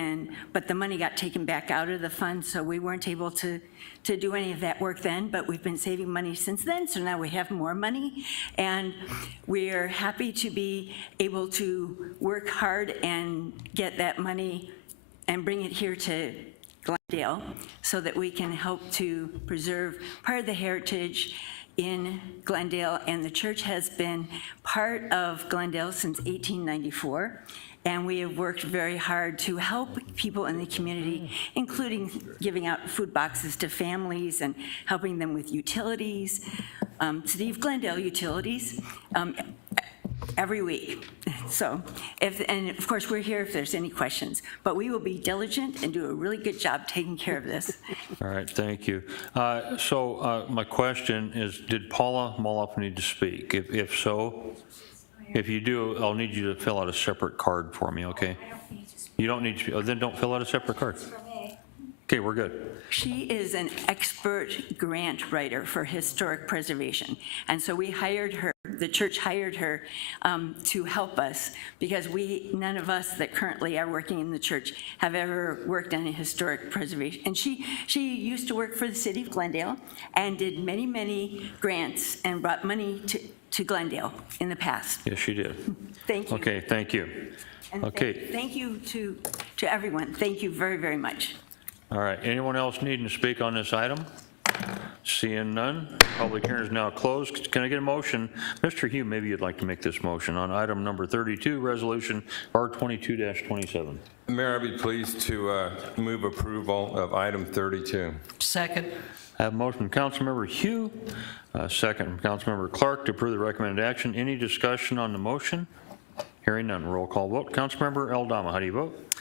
but the money got taken back out of the fund, so we weren't able to do any of that work then, but we've been saving money since then, so now we have more money, and we're happy to be able to work hard and get that money and bring it here to Glendale so that we can help to preserve part of the heritage in Glendale. And the church has been part of Glendale since 1894. And we have worked very hard to help people in the community, including giving out food boxes to families and helping them with utilities, City of Glendale utilities, every week. So, and of course, we're here if there's any questions. But we will be diligent and do a really good job taking care of this. All right, thank you. So my question is, did Paula Moloff need to speak? If so, if you do, I'll need you to fill out a separate card for me, okay? You don't need to, then don't fill out a separate card. Okay, we're good. She is an expert grant writer for historic preservation. And so we hired her, the church hired her to help us because none of us that currently are working in the church have ever worked on a historic preservation. And she used to work for the city of Glendale and did many, many grants and brought money to Glendale in the past. Yes, she did. Thank you. Okay, thank you. And Okay. Thank you to everyone. Thank you very, very much. All right, anyone else needing to speak on this item? Seeing none, public hearing is now closed. Can I get a motion? Mr. Hugh, maybe you'd like to make this motion on item number 32, resolution R22-27. Mayor, I'd be pleased to move approval of item 32. Second. I have a motion from Councilmember Hugh, second from Councilmember Clark to approve the recommended action. Any discussion on the motion? Hearing none, roll call vote. Councilmember Aldama, how do you vote?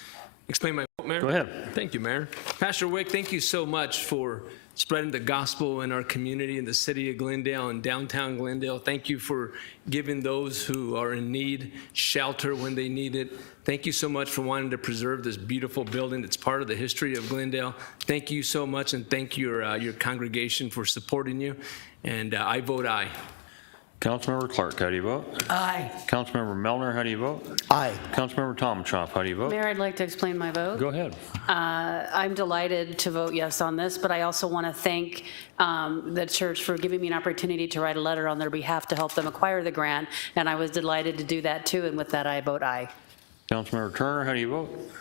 Explain my vote, Mayor. Go ahead. Thank you, Mayor. Pastor Wick, thank you so much for spreading the gospel in our community in the city of Glendale and downtown Glendale. Thank you for giving those who are in need shelter when they need it. Thank you so much for wanting to preserve this beautiful building that's part of the history of Glendale. Thank you so much, and thank your congregation for supporting you. And I vote aye. Councilmember Clark, how do you vote? Aye. Councilmember Melner, how do you vote? Aye. Councilmember Tomchoff, how do you vote? Mayor, I'd like to explain my vote. Go ahead. I'm delighted to vote yes on this, but I also want to thank the church for giving me an opportunity to write a letter on their behalf to help them acquire the grant, and I was delighted to do that too, and with that, I vote aye. Councilmember Turner, how do you vote?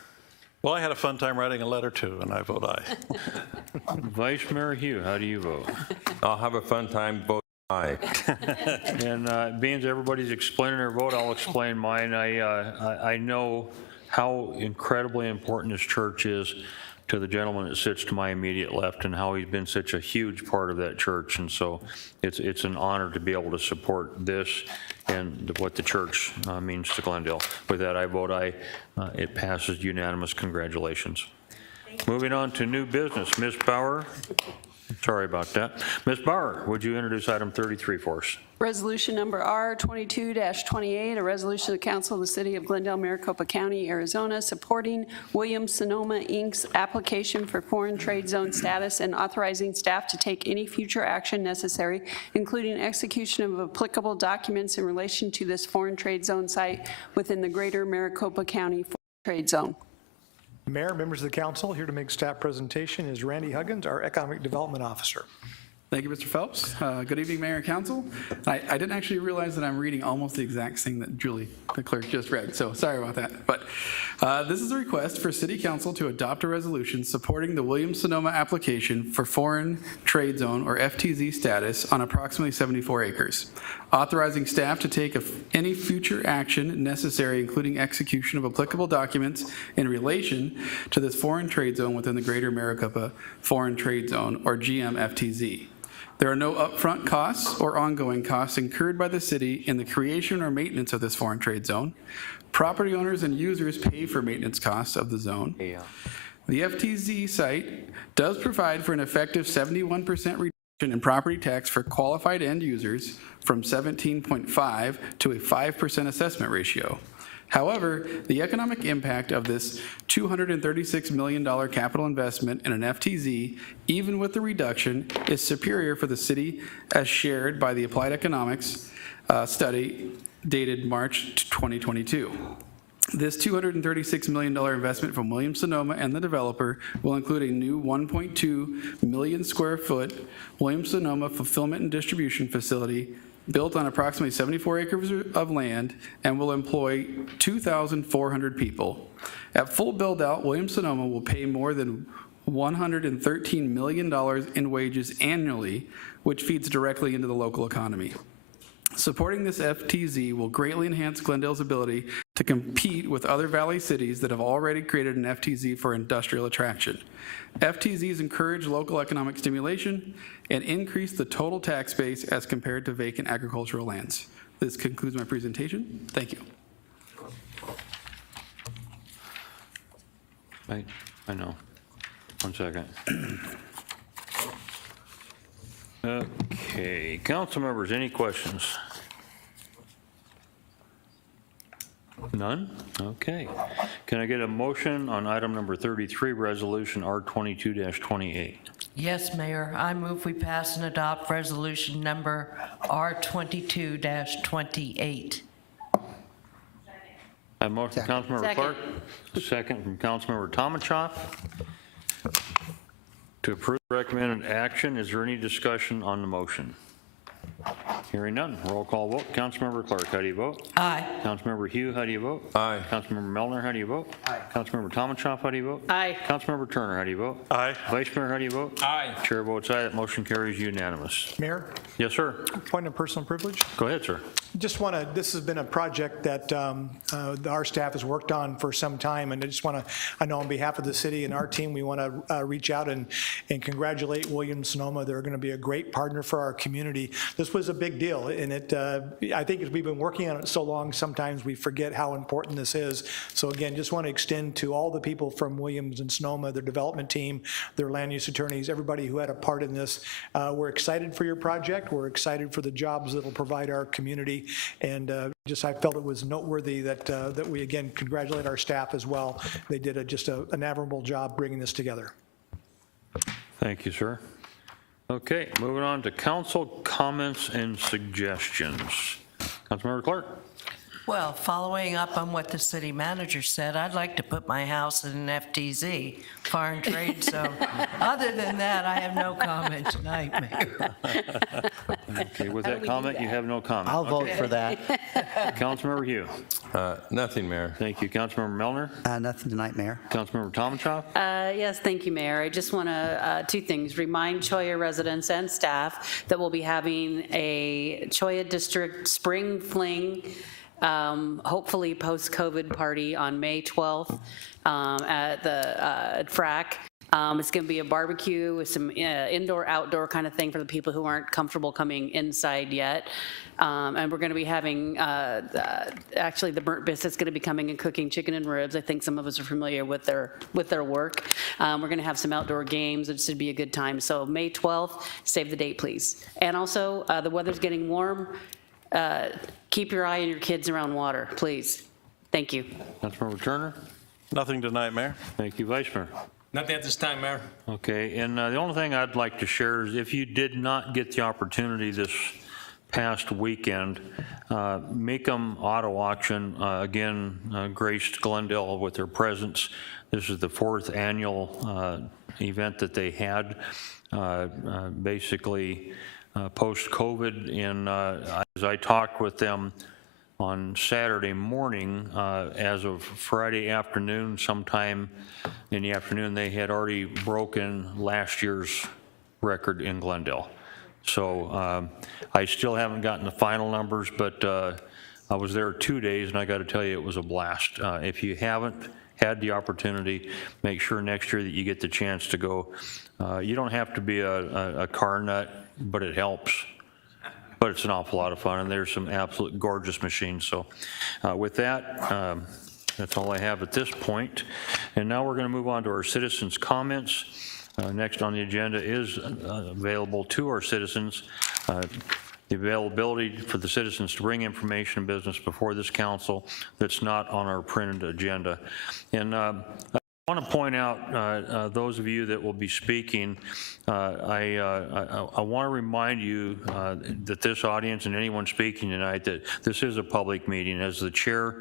Well, I had a fun time writing a letter too, and I vote aye. Vice Mayor Hugh, how do you vote? I'll have a fun time voting aye. And being that everybody's explaining their vote, I'll explain mine. I know how incredibly important this church is to the gentleman that sits to my immediate left and how he's been such a huge part of that church. And so it's an honor to be able to support this and what the church means to Glendale. With that, I vote aye. It passes unanimous. Congratulations. Moving on to new business. Ms. Bauer. Sorry about that. Ms. Bauer, would you introduce item 33 for us? Resolution number R22-28, a resolution of the Council of the City of Glendale, Maricopa County, Arizona, supporting Williams-Sonoma, Inc.'s application for foreign trade zone status and authorizing staff to take any future action necessary, including execution of applicable documents in relation to this foreign trade zone site within the greater Maricopa County foreign trade zone. Mayor, members of the council, here to make staff presentation is Randy Huggins, our Economic Development Officer. Thank you, Mr. Phelps. Good evening, Mayor and Council. I didn't actually realize that I'm reading almost the exact thing that Julie, the clerk, just read, so sorry about that. But This is a request for City Council to adopt a resolution supporting the Williams-Sonoma application for Foreign Trade Zone, or FTZ status, on approximately 74 acres. Authorizing staff to take any future action necessary, including execution of applicable documents in relation to this foreign trade zone within the Greater Maricopa Foreign Trade Zone, or GMFTZ. There are no upfront costs or ongoing costs incurred by the city in the creation or maintenance of this foreign trade zone. Property owners and users pay for maintenance costs of the zone. The FTZ site does provide for an effective 71% reduction in property tax for qualified end users from 17.5 to a 5% assessment ratio. However, the economic impact of this $236 million capital investment in an FTZ, even with the reduction, is superior for the city as shared by the Applied Economics study dated March 2022. This $236 million investment from Williams-Sonoma and the developer will include a new 1.2 million square foot Williams-Sonoma fulfillment and distribution facility built on approximately 74 acres of land and will employ 2,400 people. At full build-out, Williams-Sonoma will pay more than $113 million in wages annually, which feeds directly into the local economy. Supporting this FTZ will greatly enhance Glendale's ability to compete with other valley cities that have already created an FTZ for industrial attraction. FTZs encourage local economic stimulation and increase the total tax base as compared to vacant agricultural lands. This concludes my presentation. Thank you. I know. One second. Okay, council members, any questions? None? Okay. Can I get a motion on item number 33, resolution R22-28? Yes, Mayor, I move we pass and adopt resolution number R22-28. A motion from Councilmember Second. Clark, a second from Councilmember Tomachoff. To approve recommended action, is there any discussion on the motion? Hearing none, roll call vote. Councilmember Clark, how do you vote? Aye. Councilmember Hugh, how do you vote? Aye. Councilmember Melner, how do you vote? Aye. Councilmember Tomachoff, how do you vote? Aye. Councilmember Turner, how do you vote? Aye. Vice Mayor, how do you vote? Aye. Chair votes aye, that motion carries unanimous. Mayor, Yes, sir. point of personal privilege. Go ahead, sir. Just want to, this has been a project that our staff has worked on for some time, and I just want to, I know on behalf of the city and our team, we want to reach out and congratulate Williams-Sonoma. They're going to be a great partner for our community. This was a big deal, and I think as we've been working on it so long, sometimes we forget how important this is. So again, just want to extend to all the people from Williams and Sonoma, their development team, their land use attorneys, everybody who had a part in this. We're excited for your project. We're excited for the jobs that will provide our community. And just I felt it was noteworthy that we again congratulate our staff as well. They did just an admirable job bringing this together. Thank you, sir. Okay, moving on to council comments and suggestions. Councilmember Clark. Well, following up on what the city manager said, I'd like to put my house in an FTZ, foreign trade zone. Other than that, I have no comment tonight, Mayor. Okay, with that comment, you have no comment. I'll vote for that. Councilmember Hugh. Nothing, Mayor. Thank you. Councilmember Melner. Nothing tonight, Mayor. Councilmember Tomachoff. Yes, thank you, Mayor. I just want to, two things, remind Cholla residents and staff that we'll be having a Cholla District Spring Fling, hopefully post-COVID party on May 12th at the FRAC. It's going to be a barbecue with some indoor-outdoor kind of thing for the people who aren't comfortable coming inside yet. And we're going to be having, actually the Burnt Biscuit's going to be coming and cooking chicken and ribs. I think some of us are familiar with their work. We're going to have some outdoor games. It should be a good time. So May 12th, save the date, please. And also, the weather's getting warm. Keep your eye on your kids around water, please. Thank you. Councilmember Turner. Nothing tonight, Mayor. Thank you, Vice Mayor. Nothing at this time, Mayor. Okay, and the only thing I'd like to share is if you did not get the opportunity this past weekend, Macomb Auto Auction again graced Glendale with their presence. This is the 4th annual event that they had, basically post-COVID. And as I talked with them, on Saturday morning. As of Friday afternoon, sometime in the afternoon, they had already broken last year's record in Glendale. So I still haven't gotten the final numbers, but I was there 2 days, and I got to tell you, it was a blast. If you haven't had the opportunity, make sure next year that you get the chance to go. You don't have to be a car nut, but it helps. But it's an awful lot of fun, and there's some absolute gorgeous machines. So with that, that's all I have at this point. And now we're going to move on to our citizens' comments. Next on the agenda is available to our citizens. The availability for the citizens to bring information and business before this council that's not on our printed agenda. And I want to point out, those of you that will be speaking, I want to remind you that this audience and anyone speaking tonight that this is a public meeting. As the chair,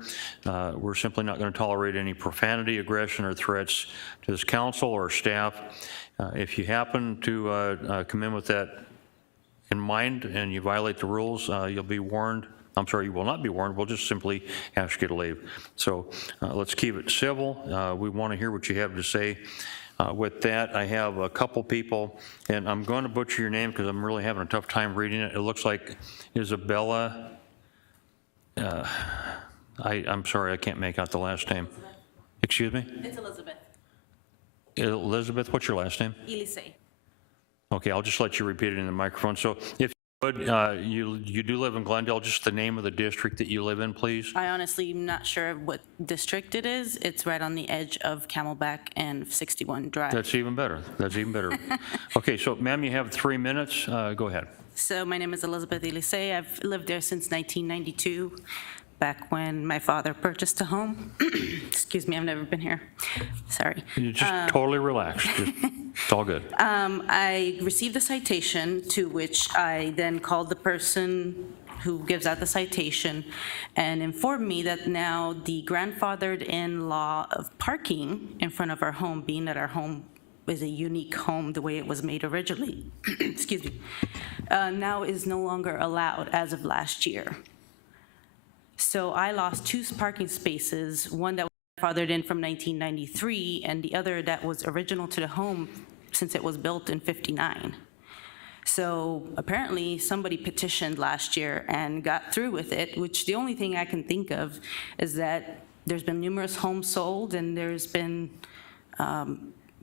we're simply not going to tolerate any profanity, aggression, or threats to this council or staff. If you happen to come in with that in mind and you violate the rules, you'll be warned. I'm sorry, you will not be warned. We'll just simply ask you to leave. So let's keep it civil. We want to hear what you have to say. With that, I have a couple people, and I'm going to butcher your name because I'm really having a tough time reading it. It looks like Isabella. I'm sorry, I can't make out the last name. Excuse me? It's Elizabeth. Elizabeth, what's your last name? Elise. Okay, I'll just let you repeat it in the microphone. So if you would, you do live in Glendale, just the name of the district that you live in, please? I honestly am not sure what district it is. It's right on the edge of Camelback and 61 Drive. That's even better. That's even better. Okay, so ma'am, you have 3 minutes. Go ahead. So my name is Elizabeth Elise. I've lived there since 1992, back when my father purchased a home. Excuse me, I've never been here. Sorry. You just totally relax. It's all good. I received a citation, to which I then called the person who gives out the citation and informed me that now the grandfathered-in law of parking in front of our home, being that our home is a unique home the way it was made originally, excuse me, now is no longer allowed as of last year. So I lost 2 parking spaces, one that was fathered in from 1993 and the other that was original to the home since it was built in '59. So apparently somebody petitioned last year and got through with it, which the only thing I can think of is that there's been numerous homes sold and there's been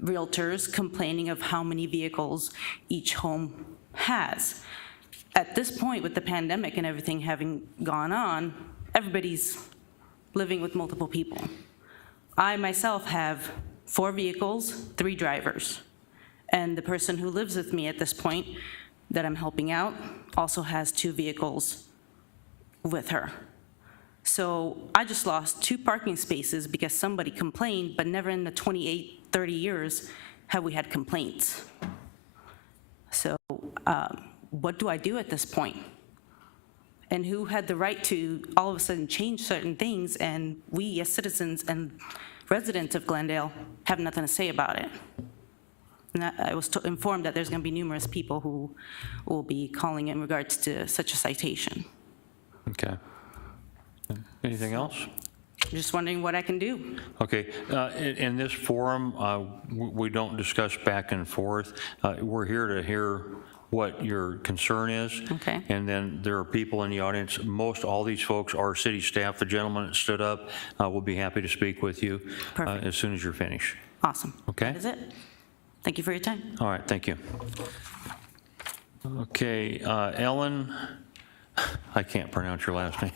realtors complaining of how many vehicles each home has. At this point, with the pandemic and everything having gone on, everybody's living with multiple people. I myself have 4 vehicles, 3 drivers. And the person who lives with me at this point that I'm helping out also has 2 vehicles with her. So I just lost 2 parking spaces because somebody complained, but never in the 28, 30 years have we had complaints. So what do I do at this point? And who had the right to all of a sudden change certain things, and we as citizens and residents of Glendale have nothing to say about it? And I was informed that there's going to be numerous people who will be calling in regards to such a citation. Okay. Anything else? Just wondering what I can do. Okay. In this forum, we don't discuss back and forth. We're here to hear what your concern is. Okay. And then there are people in the audience. Most all these folks are city staff. The gentleman that stood up will be happy to speak with you as soon as you're finished. Awesome. Okay. That is it. Thank you for your time. All right. Thank you. Okay. Ellen, I can't pronounce your last name.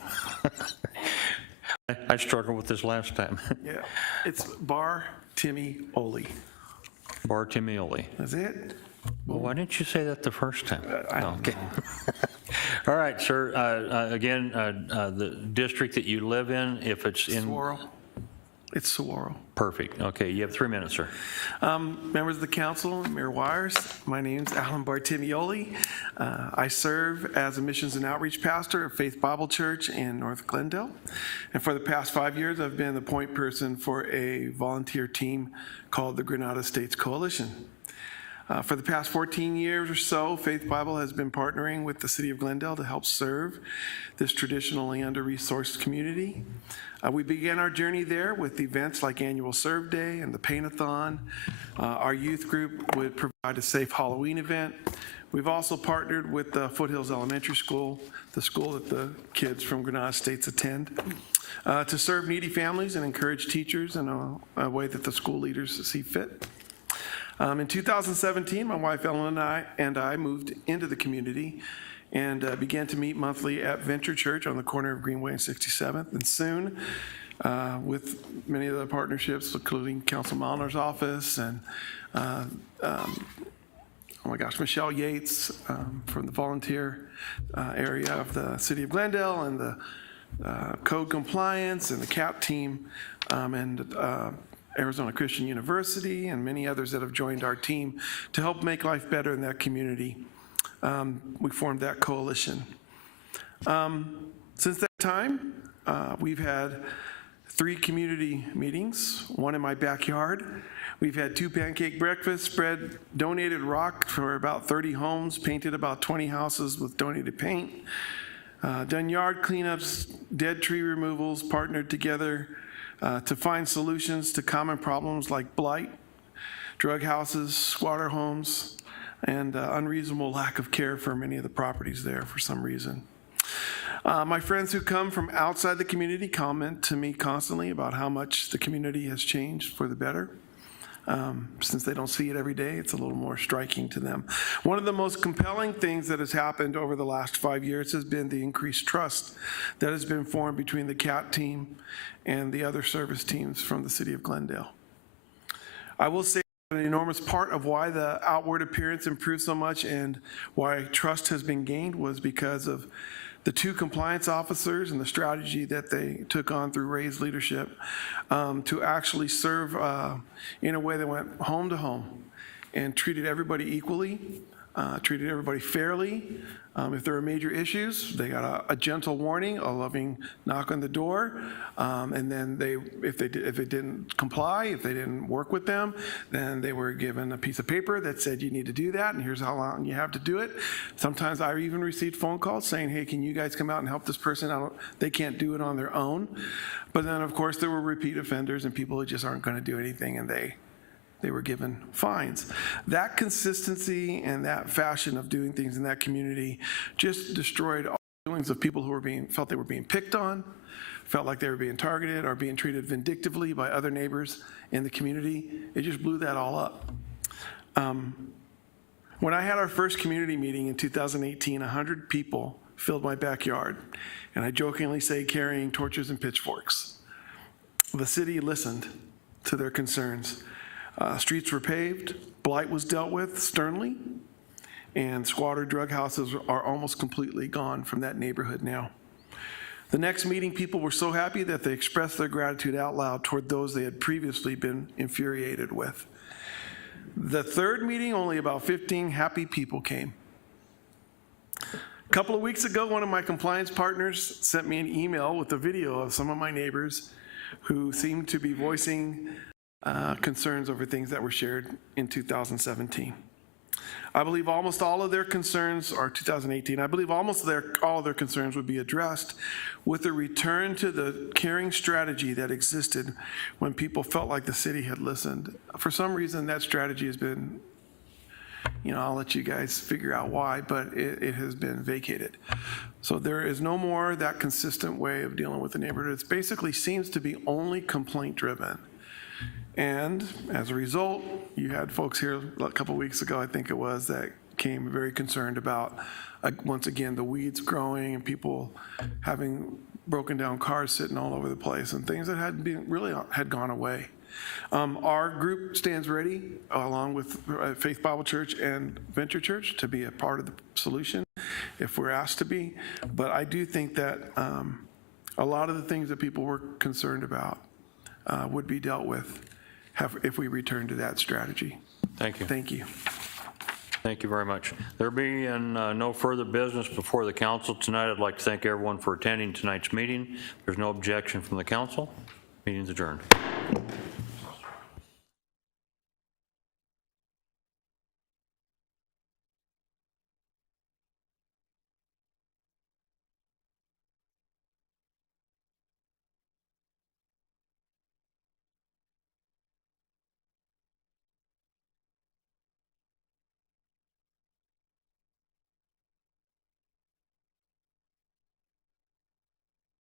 I struggled with this last time. Yeah, it's Bar Timmy Oli. Bar Timmy Oli. That's it? Well, why didn't you say that the first time? I don't know. All right, sir. Again, the district that you live in, if it's in... Saguaro. It's Saguaro. Perfect. Okay, you have 3 minutes, sir. Members of the council, Mayor Wires, my name's Alan Bartimioli. I serve as a missions and outreach pastor at Faith Bible Church in North Glendale. And for the past 5 years, I've been the point person for a volunteer team called the Granada States Coalition. For the past 14 years or so, Faith Bible has been partnering with the City of Glendale to help serve this traditionally under-resourced community. We began our journey there with events like Annual Serve Day and the Paint-a-thon. Our youth group would provide a safe Halloween event. We've also partnered with Foothills Elementary School, the school that the kids from Granada States attend, to serve needy families and encourage teachers in a way that the school leaders see fit. In 2017, my wife Ellen and I moved into the community and began to meet monthly at Venture Church on the corner of Greenway and 67th. And soon, with many other partnerships, including Council Mallner's office and, Michelle Yates from the volunteer area of the City of Glendale, and the code compliance and the CAP team, and Arizona Christian University, and many others that have joined our team to help make life better in that community. We formed that coalition. Since that time, we've had 3 community meetings, one in my backyard. We've had 2 pancake breakfasts, spread donated rock for about 30 homes, painted about 20 houses with donated paint, done yard cleanups, dead tree removals, partnered together to find solutions to common problems like blight, drug houses, squatter homes, and unreasonable lack of care for many of the properties there for some reason. My friends who come from outside the community comment to me constantly about how much the community has changed for the better. Since they don't see it every day, it's a little more striking to them. One of the most compelling things that has happened over the last 5 years has been the increased trust that has been formed between the CAT team and the other service teams from the City of Glendale. I will say an enormous part of why the outward appearance improved so much and why trust has been gained was because of the 2 compliance officers and the strategy that they took on through Ray's leadership to actually serve in a way that went home to home and treated everybody equally, treated everybody fairly. If there were major issues, they got a gentle warning, a loving knock on the door, and then if they didn't comply, if they didn't work with them, then they were given a piece of paper that said you need to do that, and here's how long you have to do it. Sometimes I even received phone calls saying, hey, can you guys come out and help this person out? They can't do it on their own. But then, of course, there were repeat offenders and people who just aren't going to do anything, and they were given fines. That consistency and that fashion of doing things in that community just destroyed all feelings of people who felt they were being picked on, felt like they were being targeted or being treated vindictively by other neighbors in the community. It just blew that all up. When I had our first community meeting in 2018, 100 people filled my backyard, and I jokingly say carrying torches and pitchforks. The city listened to their concerns. Streets were paved, blight was dealt with sternly, and squatter drug houses are almost completely gone from that neighborhood now. The next meeting, people were so happy that they expressed their gratitude out loud toward those they had previously been infuriated with. The third meeting, only about 15 happy people came. A couple of weeks ago, one of my compliance partners sent me an email with a video of some of my neighbors who seemed to be voicing concerns over things that were shared in 2017. I believe almost all of their concerns, or 2018, I believe all of their concerns would be addressed with a return to the caring strategy that existed when people felt like the city had listened. For some reason, that strategy has been, I'll let you guys figure out why, but it has been vacated. So there is no more that consistent way of dealing with the neighborhood. It basically seems to be only complaint-driven. And as a result, you had folks here a couple of weeks ago, I think it was, that came very concerned about, once again, the weeds growing and people having broken down cars sitting all over the place and things that had gone away. Our group stands ready, along with Faith Bible Church and Venture Church, to be a part of the solution if we're asked to be. But I do think that a lot of the things that people were concerned about would be dealt with if we return to that strategy. Thank you. Thank you. Thank you very much. There being no further business before the council tonight, I'd like to thank everyone for attending tonight's meeting. There's no objection from the council. Meeting's adjourned.